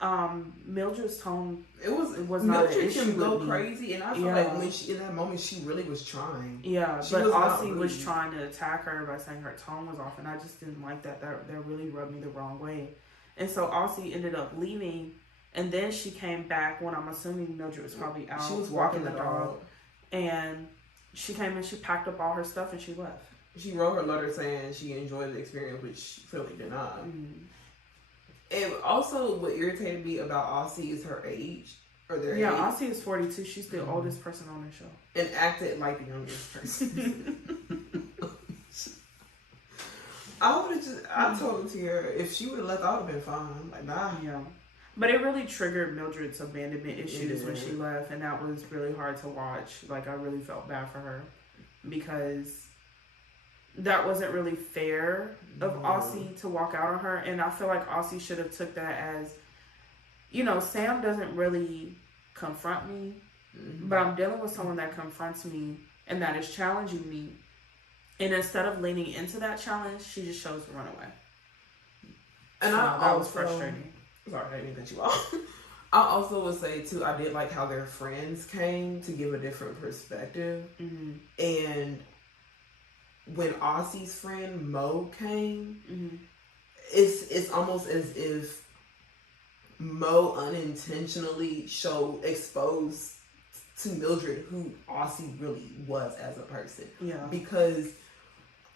Mildred's tone, it was not Mildred an issue can go with me. crazy, and I feel like when she, in that moment, she really was trying. Yeah, but Aussie was trying to attack her by saying her tone was off, and I just didn't like that. That really rubbed me the wrong way. And so Aussie ended up leaving, and then she came back when I'm assuming Mildred was probably out. She was walking the dog, and she came and she packed up all her stuff and she left. She wrote her letter saying she enjoyed the experience, which she really did not. Mm-hmm. And also, what irritated me about Aussie is her age. Or their age. Aussie is 42. She's the oldest person on the show. And acted like the youngest person. I told Tiara, if she would have left, I would have been fine. Like, nah. Yeah. But it really triggered Mildred's abandonment issues when she left. And that was really hard to watch. Like, I really felt bad for her. Because that wasn't really fair of Aussie to walk out on her. And I feel like Aussie should have took that as, you know, Sam doesn't really confront me, but I'm dealing with someone that confronts me and that is challenging me. And instead of leaning into that challenge, she just chose to run away. And so that was frustrating. Sorry, I didn't cut you off. I also would say, too, I did like how their friends came to give a different perspective. Mm-hmm. And when Aussie's friend Mo came, it's almost as if Mo unintentionally exposed to Mildred who Aussie really was as a person. Yeah. Because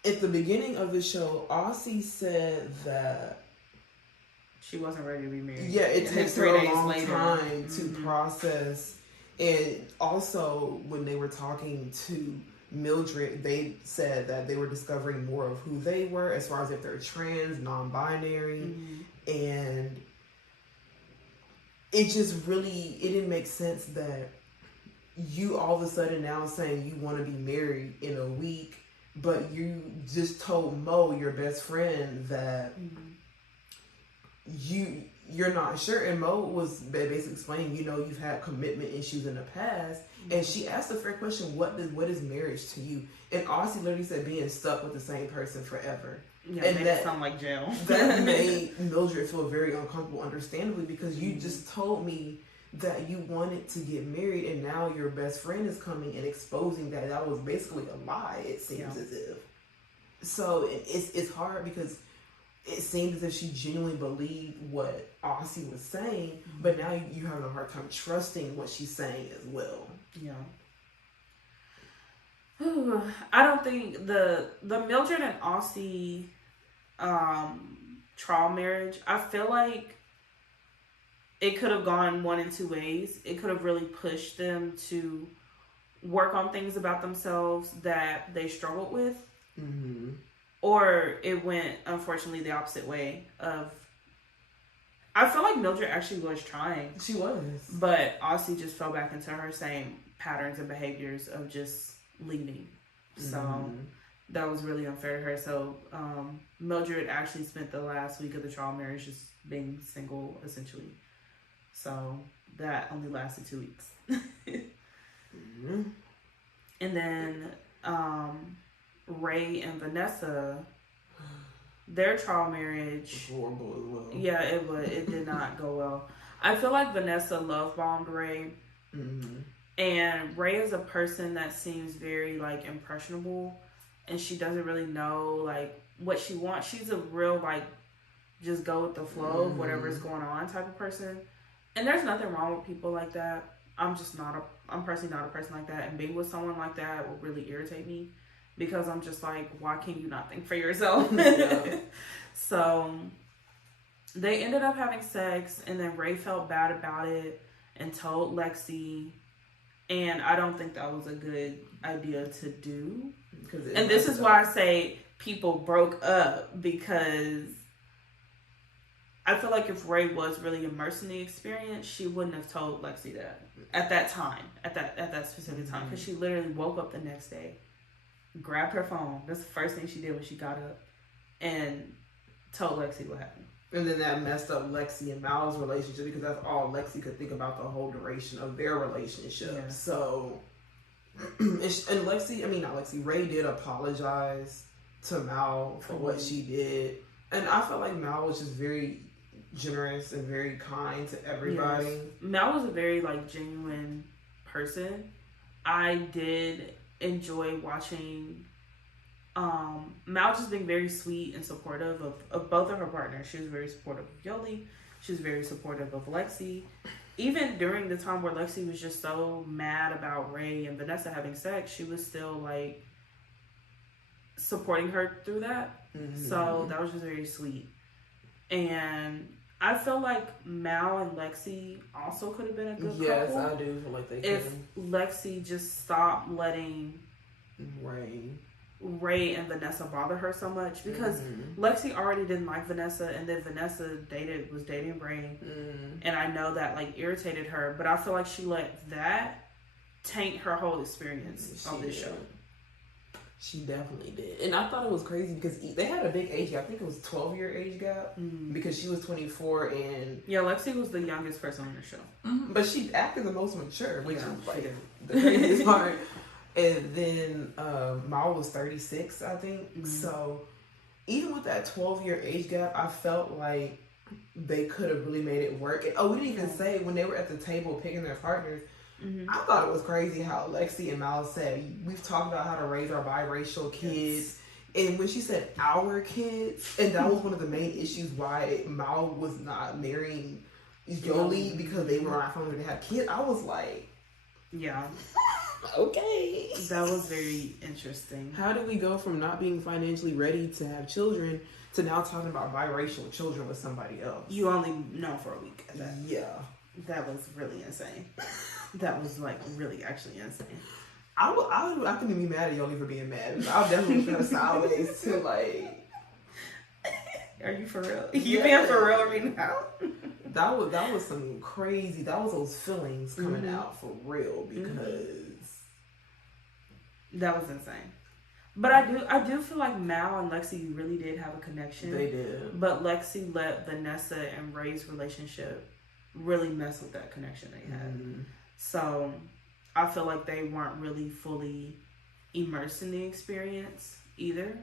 at the beginning of the show, Aussie said that she wasn't ready to be married. Yeah, it takes her a long time to process. And also, when they were talking to Mildred, they said that they were discovering more of who they were as far as if they're trans, non-binary, and it just really, it didn't make sense that you all of a sudden now saying you want to be married in a week, but you just told Mo, your best friend, that you're not sure. And Mo was basically explaining, you know, you've had commitment issues in the past. And she asked a fair question, what is marriage to you? And Aussie literally said being stuck with the same person forever. Yeah, and that sound like jail. That made Mildred feel very uncomfortable, understandably, because you just told me that you wanted to get married, and now your best friend is coming and exposing that was basically a lie, it seems as if. So it's hard because it seemed as if she genuinely believed what Aussie was saying, but now you have a hard time trusting what she's saying as well. Yeah. I don't think the Mildred and Aussie trial marriage, I feel like it could have gone one in two ways. It could have really pushed them to work on things about themselves that they struggled with. Mm-hmm. Or it went, unfortunately, the opposite way of... I feel like Mildred actually was trying. She was. But Aussie just fell back into her same patterns and behaviors of just leaving. So that was really unfair to her. So Mildred actually spent the last week of the trial marriage just being single, essentially. So that only lasted 2 weeks. And then Ray and Vanessa, their trial marriage, horrible as well. Yeah, it did not go well. I feel like Vanessa love bombed Ray. And Ray is a person that seems very like impressionable, and she doesn't really know like what she wants. She's a real like just go with the flow of whatever's going on type of person. And there's nothing wrong with people like that. I'm personally not a person like that, and being with someone like that will really irritate me because I'm just like, why can't you not think for yourself? So they ended up having sex, and then Ray felt bad about it and told Lexi. And I don't think that was a good idea to do. And this is why I say people broke up, because I feel like if Ray was really immersed in the experience, she wouldn't have told Lexi that at that time, at that specific time. Because she literally woke up the next day, grabbed her phone. That's the first thing she did when she got up, and told Lexi what happened. And then that messed up Lexi and Mal's relationship because that's all Lexi could think about the whole duration of their relationship. Yeah. So, and Lexi, I mean, not Lexi, Ray did apologize to Mal for what she did. And I felt like Mal was just very generous and very kind to everybody. Yes. Mal was a very, like, genuine person. I did enjoy watching Mal just being very sweet and supportive of both of her partners. She was very supportive of Yoli. She was very supportive of Lexi. Even during the time where Lexi was just so mad about Ray and Vanessa having sex, she was still, like, supporting her through that. Mm-hmm. So that was just very sweet. And I feel like Mal and Lexi also could have been a good couple. Yes, I do feel like they could. If Lexi just stopped letting Ray and Vanessa bother her so much, because Lexi already didn't like Vanessa, and then Vanessa was dating Ray, and I know that, like, irritated her, but I feel like she let that taint her whole experience on this show. She definitely did. And I thought it was crazy because they had a big age gap. I think it was 12-year age gap because she was 24 and... Yeah, Lexi was the youngest person on the show. Mm-hmm. But she acted the most mature, which is like the craziest part. And then Mal was 36, I think. Mm-hmm. So even with that 12-year age gap, I felt like they could have really made it work. And, we didn't even say when they were at the table picking their partners, I thought it was crazy how Lexi and Mal said, we've talked about how to raise our biracial kids. Yes. And when she said our kids, and that was one of the main issues why Mal was not marrying Yoli because they were not going to have kids, I was like, yeah. Okay. That was very interesting. How do we go from not being financially ready to have children to now talking about biracial children with somebody else? You only know for a week. Yeah. That was really insane. That was, like, really actually insane. I couldn't be mad at Yoli for being mad. I'll definitely feel sideways to, like... Are you for real? You being for real right now? That was some crazy... That was those feelings coming out for real because... That was insane. But I do feel like Mal and Lexi really did have a connection. They did. But Lexi let Vanessa and Ray's relationship really mess with that connection they had. Mm-hmm. So I feel like they weren't really fully immersed in the experience either.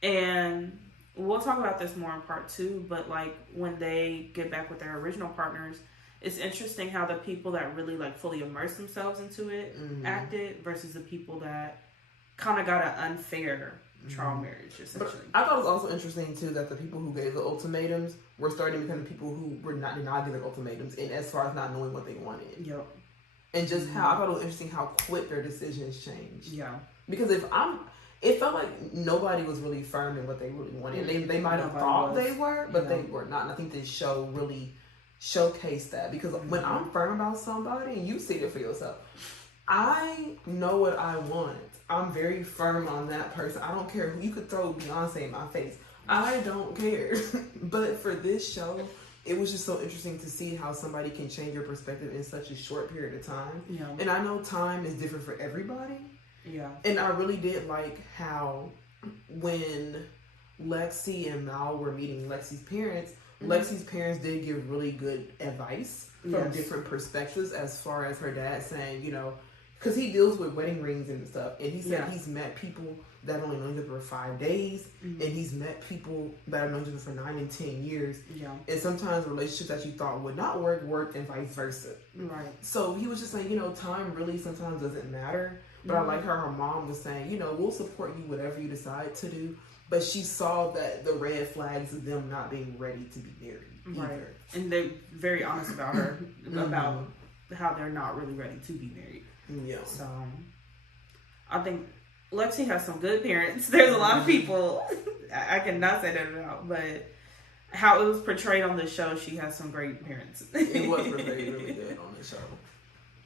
And we'll talk about this more in part 2, but, like, when they get back with their original partners, it's interesting how the people that really, like, fully immersed themselves into it acted versus the people that kind of got an unfair trial marriage, essentially. But I thought it was also interesting, too, that the people who gave the ultimatums were starting to become the people who were not giving ultimatums, and as far as not knowing what they wanted. Yep. And just how, I thought it was interesting how quick their decisions changed. Yeah. Because it felt like nobody was really firm in what they really wanted. They might have thought they were, but they were not. And I think this show really showcased that. Because when I'm firm about somebody, and you see it for yourself, I know what I want. I'm very firm on that person. I don't care who. You could throw Beyonce in my face. I don't care. But for this show, it was just so interesting to see how somebody can change your perspective in such a short period of time. Yeah. And I know time is different for everybody. Yeah. And I really did like how when Lexi and Mal were meeting Lexi's parents, Lexi's parents did give really good advice from different perspectives, as far as her dad saying, you know, because he deals with wedding rings and stuff, and he said he's met people that only known each other for 5 days, and he's met people that have known each other for 9 and 10 years. Yeah. And sometimes relationships that you thought would not worked, and vice versa. Right. So he was just saying, you know, time really sometimes doesn't matter. But I like how her mom was saying, you know, we'll support you whatever you decide to do. But she saw that the red flags of them not being ready to be married. Right. Either. And they're very honest about her, about how they're not really ready to be married. Yeah. So I think Lexi has some good parents. There's a lot of people, I cannot say that about, but how it was portrayed on the show, she has some great parents. It was portrayed really good on the show.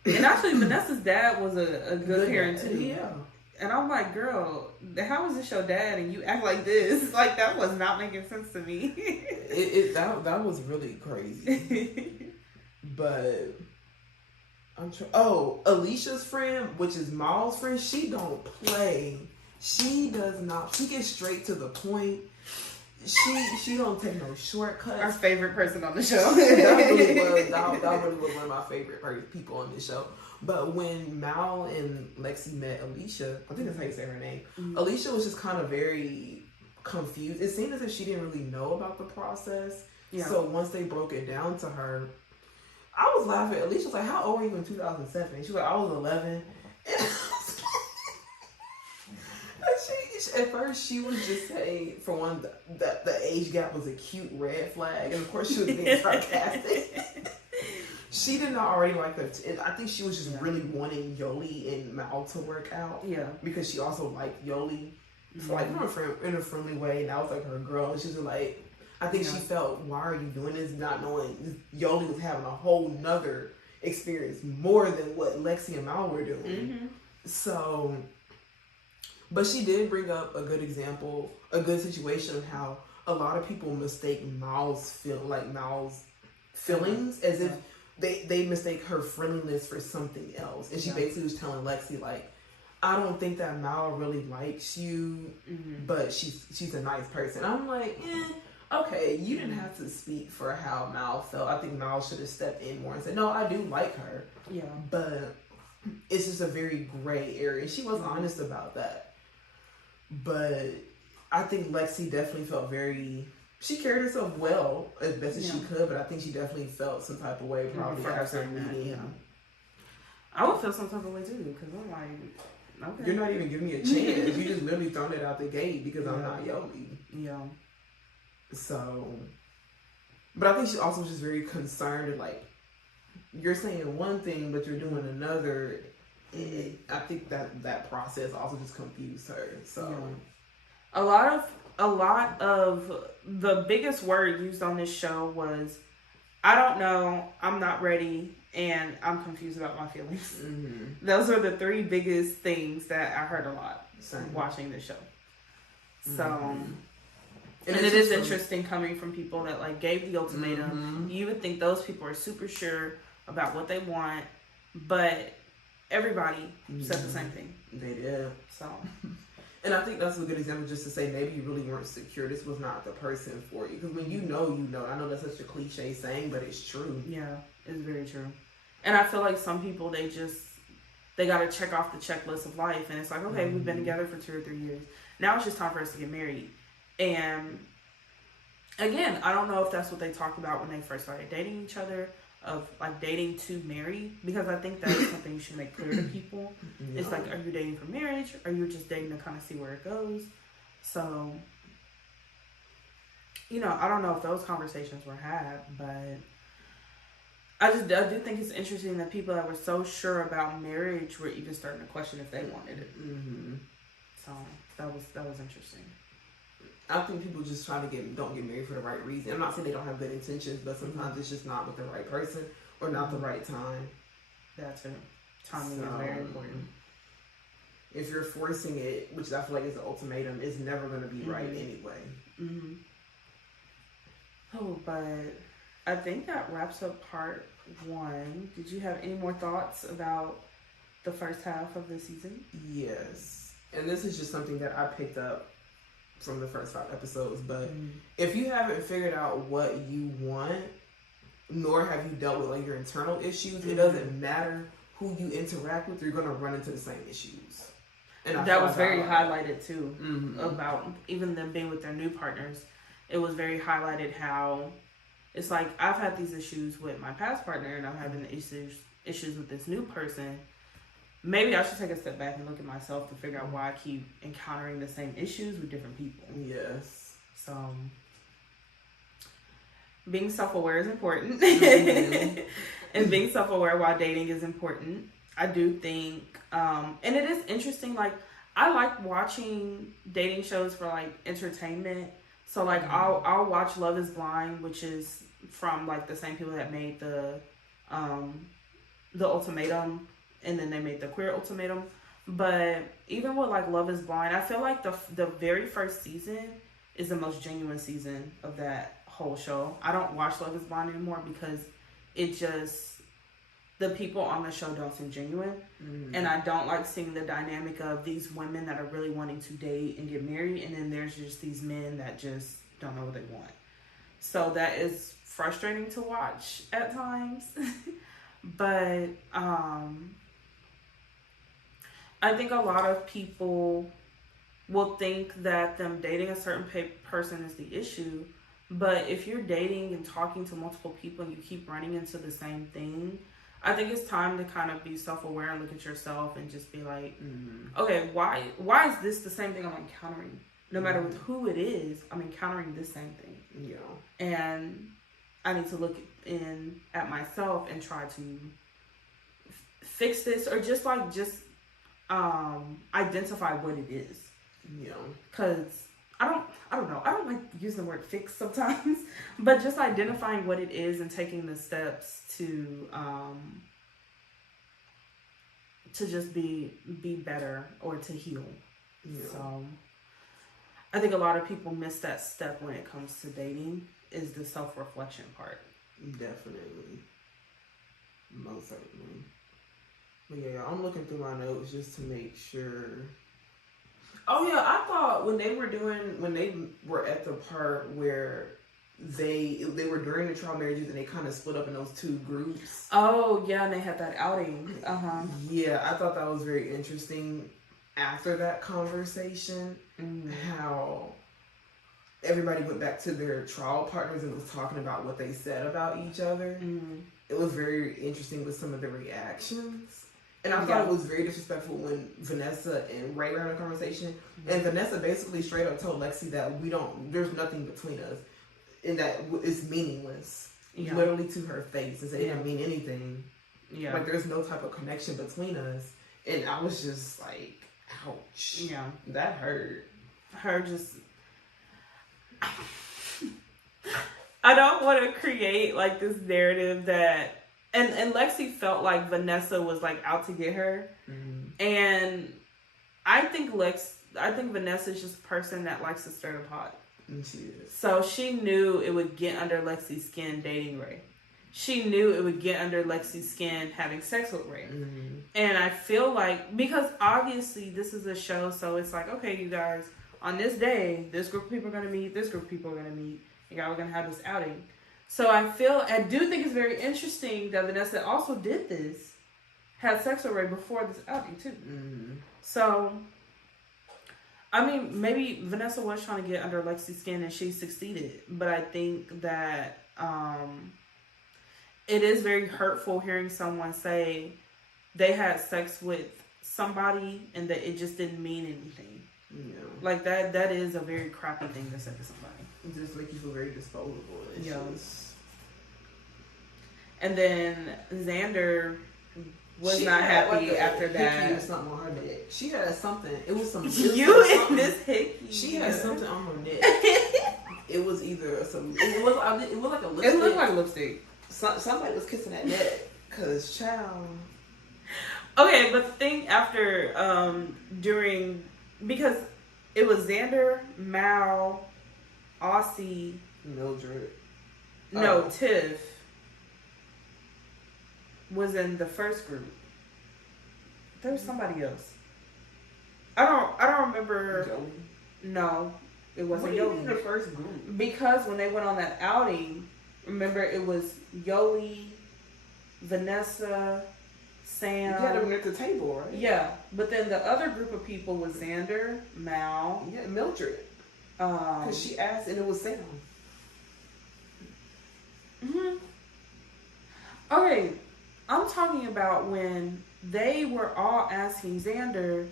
And actually, Vanessa's dad was a good parent too. Yeah. And I'm like, girl, how is this your dad and you act like this? Like, that was not making sense to me. That was really crazy. But Alicia's friend, which is Mal's friend, she don't play. She does not. She gets straight to the point. she don't take no shortcuts. Our favorite person on the show. That really was one of my favorite people on this show. But when Mal and Lexi met Alicia, I think that's how you say her name. Mm-hmm. Alicia was just kind of very confused. It seemed as if she didn't really know about the process. Yeah. So once they broke it down to her, I was laughing. Alicia was like, "How old were you in 2007?" She was like, "I was 11." At first, she was just saying, for one, that the age gap was a cute red flag, and of course, she was being sarcastic. She did not already like that. I think she was just really wanting Yoli and Mal to work out. Yeah, because she also liked Yoli, like in a friendly way, and that was like her girl. And she was like, I think she felt, why are you doing this? Not knowing Yoli was having a whole nother experience more than what Lexi and Mal were doing. Mm-hmm. So. But she did bring up a good example, a good situation of how a lot of people mistake Mal's feelings as if they mistake her friendliness for something else. And she basically was telling Lexi, like, I don't think that Mal really likes you, but she's a nice person. I'm like, okay, you didn't have to speak for how Mal felt. I think Mal should have stepped in more and said, no, I do like her. Yeah. But it's just a very gray area. She was honest about that. But I think Lexi definitely felt she carried herself well as best as she could, but I think she definitely felt some type of way probably after meeting him. I would feel some type of way too, because I'm like, okay. You're not even giving me a chance. You just literally thrown it out the gate because I'm not Yoli. Yeah. So, but I think she also was just very concerned and like, you're saying one thing, but you're doing another. I think that process also just confused her. So a lot of the biggest word used on this show was, I don't know, I'm not ready, and I'm confused about my feelings. Mm-hmm. Those are the three biggest things that I heard a lot watching this show. So and it is interesting coming from people that like gave the ultimatum. Mm-hmm. You would think those people are super sure about what they want, but everybody said the same thing. They did. So, and I think that's a good example just to say maybe you really weren't secure. This was not the person for you. Because when you know. I know that's such a cliche saying, but it's true. Yeah, it's very true. And I feel like some people, they got to check off the checklist of life. And it's like, okay, we've been together for 2 or 3 years. Now it's just time for us to get married. And again, I don't know if that's what they talked about when they first started dating each other. Of like dating to marry, because I think that is something you should make clear to people. No. It's like, are you dating for marriage, or you're just dating to kind of see where it goes? So, I don't know if those conversations were had, but I do think it's interesting that people that were so sure about marriage were even starting to question if they wanted it. Mm-hmm. So that was interesting. I think people just don't get married for the right reason. I'm not saying they don't have good intentions, but sometimes it's just not with the right person or not the right time. That's it. Timing is very important. If you're forcing it, which I feel like is an ultimatum, it's never going to be right anyway. Mm-hmm. Oh, but I think that wraps up part 1. Did you have any more thoughts about the first half of the season? Yes. And this is just something that I picked up from the first 5 episodes, but if you haven't figured out what you want, nor have you dealt with like your internal issues, it doesn't matter who you interact with, you're going to run into the same issues. And that was very highlighted too, about even them being with their new partners. It was very highlighted how it's like, I've had these issues with my past partner, and I'm having issues with this new person. Maybe I should take a step back and look at myself to figure out why I keep encountering the same issues with different people. Yes. So, being self-aware is important. And being self-aware while dating is important. I do think, and it is interesting, like, I like watching dating shows for, like, entertainment. So, like, I'll watch Love is Blind, which is from, like, the same people that made the Ultimatum. And then they made the Queer Ultimatum. But even with like Love is Blind, I feel like the very first season is the most genuine season of that whole show. I don't watch Love is Blind anymore because the people on the show don't seem genuine. Mm-hmm. And I don't like seeing the dynamic of these women that are really wanting to date and get married. And then there's just these men that just don't know what they want. So that is frustrating to watch at times. But I think a lot of people will think that them dating a certain person is the issue. But if you're dating and talking to multiple people and you keep running into the same thing, I think it's time to kind of be self-aware and look at yourself and just be like, okay, why is this the same thing I'm encountering? No matter with who it is, I'm encountering this same thing. Yeah. And I need to look in at myself and try to fix this, or just identify what it is. Yeah. Because I don't know. I don't like using the word fix sometimes, but just identifying what it is and taking the steps to just be better or to heal. Yeah. So I think a lot of people miss that step when it comes to dating, is the self-reflection part. Definitely. Most certainly. But yeah, I'm looking through my notes just to make sure. Oh yeah, I thought when they were at the part where they were during the trial marriages and they kind of split up in those two groups. Oh yeah, and they had that outing. Yeah, I thought that was very interesting. After that conversation, how everybody went back to their trial partners and was talking about what they said about each other. It was very interesting with some of the reactions. And I thought it was very disrespectful when Vanessa and Ray were in a conversation. And Vanessa basically straight up told Lexi that there's nothing between us. And that it's meaningless. Yeah. Literally to her face. And said it didn't mean anything. Yeah. Like there's no type of connection between us. And I was just like, ouch. Yeah. That hurt. Her just... I don't want to create like this narrative that... And Lexi felt like Vanessa was like out to get her. And I think Vanessa's just a person that likes to stir the pot. And she is. So she knew it would get under Lexi's skin dating Ray. She knew it would get under Lexi's skin having sex with Ray. And I feel like, because obviously this is a show, so it's like, okay, you guys, on this day, this group of people are going to meet, this group of people are going to meet, you guys are going to have this outing. So I do think it's very interesting that Vanessa also did this, had sex with Ray before this outing too. So, I mean, maybe Vanessa was trying to get under Lexi's skin and she succeeded. But I think that it is very hurtful hearing someone say they had sex with somebody and that it just didn't mean anything. Yeah. Like that is a very crappy thing to say to somebody. It just make you feel very disposable. Yes. And then Xander was not happy after that. Or something on her neck. She had something. It was some. In this hickey. She had something on her neck. It was either some. It looked like a lipstick. It looked like a lipstick. Somebody was kissing that neck. Cause child. Okay, but the thing after because it was Xander, Mal, Aussie, Mildred. No, Tiff was in the first group. There was somebody else. I don't remember. Joey? No, it wasn't Yoey. What do you mean the first group? Because when they went on that outing, remember it was Yoey, Vanessa, Sam. You had them at the table, right? Yeah, but then the other group of people was Xander, Mal. Yeah, Mildred. Because she asked and it was Sam. Okay, I'm talking about when they were all asking Xander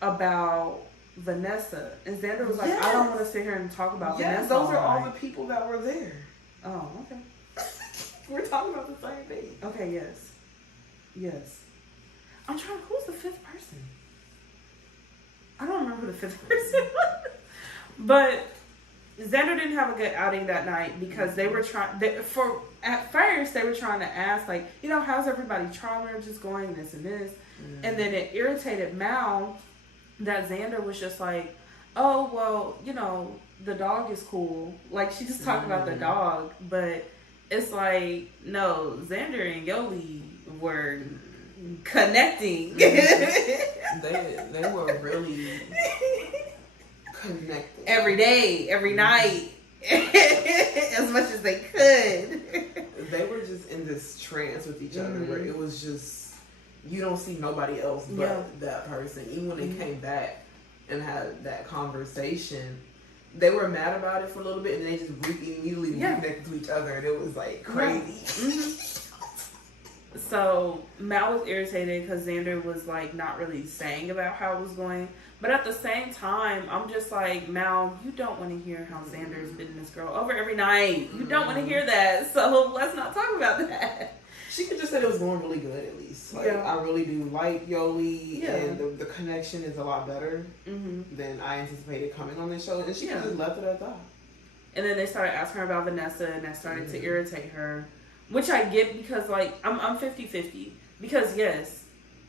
about Vanessa. And Xander was like, I don't want to sit here and talk about Vanessa. Those are all the people that were there. Oh, okay. We're talking about the same thing. Okay, yes. Yes. I'm trying, who's the fifth person? I don't remember who the fifth person was. But Xander didn't have a good outing that night because they were at first they were trying to ask, like, how's everybody trial marriages going, this and this. And then it irritated Mal that Xander was just like, oh, well, the dog is cool. Like, she just talked about the dog, but it's like, no, Xander and Yoey were connecting. They were really connected. Every day, every night. as much as they could. They were just in this trance with each other where it was just, you don't see nobody else but that person. Even when they came back and had that conversation, they were mad about it for a little bit, and they just immediately reconnected to each other, and it was like crazy. So Mal was irritated because Xander was like not really saying about how it was going, but at the same time, I'm just like, Mal, you don't want to hear how Xander's been this girl over every night. You don't want to hear that, so let's not talk about that. She could just say it was going really good, at least. Like, I really do like Yoli, and the connection is a lot better than I anticipated coming on this show. And she just left it at that. And then they started asking her about Vanessa, and that started to irritate her, which I get because, like, I'm 50-50. Because, yes,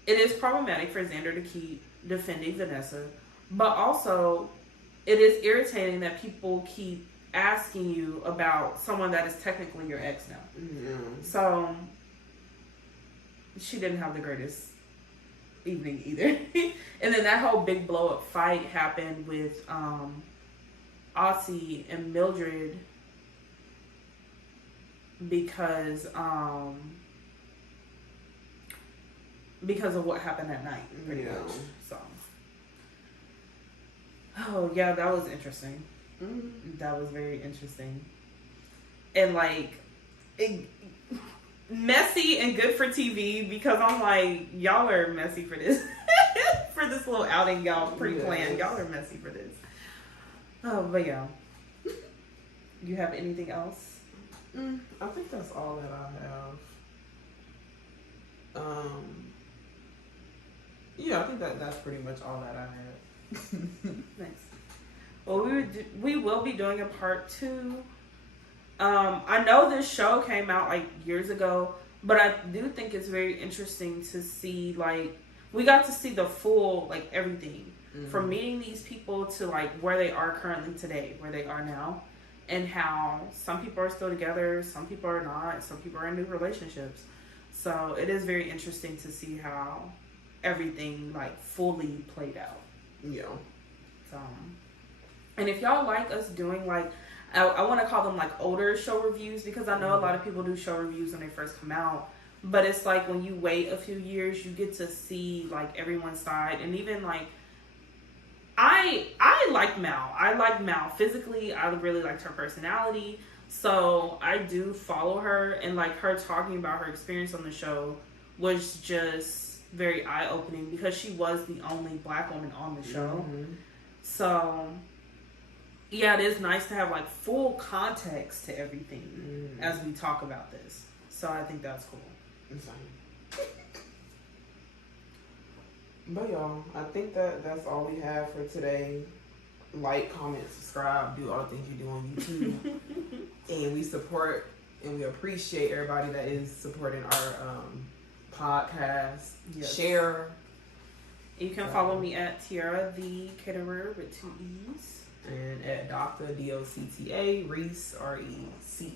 it is problematic for Xander to keep defending Vanessa, but also it is irritating that people keep asking you about someone that is technically your ex now. So she didn't have the greatest evening either. And then that whole big blow up fight happened with Aussie and Mildred because of what happened that night, pretty much. So, oh yeah, that was interesting. That was very interesting, and like messy and good for TV because I'm like, y'all are messy for this, for this little outing y'all pre-planned. Y'all are messy for this. Oh, but yeah. You have anything else? I think that's all that I have. Yeah, I think that's pretty much all that I had. Nice. Well, we will be doing a part 2. I know this show came out like years ago, but I do think it's very interesting to see, like, we got to see the full, like, everything from meeting these people to like where they are currently today, where they are now, and how some people are still together, some people are not, some people are in new relationships. So it is very interesting to see how everything like fully played out. Yeah. So, and if y'all like us doing like, I want to call them like older show reviews, because I know a lot of people do show reviews when they first come out, but it's like when you wait a few years, you get to see like everyone's side. And even like, I like Mal. I like Mal physically. I really liked her personality. So I do follow her, and like her talking about her experience on the show was just very eye-opening because she was the only Black woman on the show. So yeah, it is nice to have like full context to everything as we talk about this. So I think that's cool. But y'all, I think that's all we have for today. Like, comment, subscribe, do all the things you do on YouTube. And we support and we appreciate everybody that is supporting our podcast. Yes. Share. You can follow me at Tiara the Caterer with 2 E's. And at Dr. DOCTA Reese REC.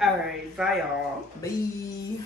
Alright, bye y'all. Bye.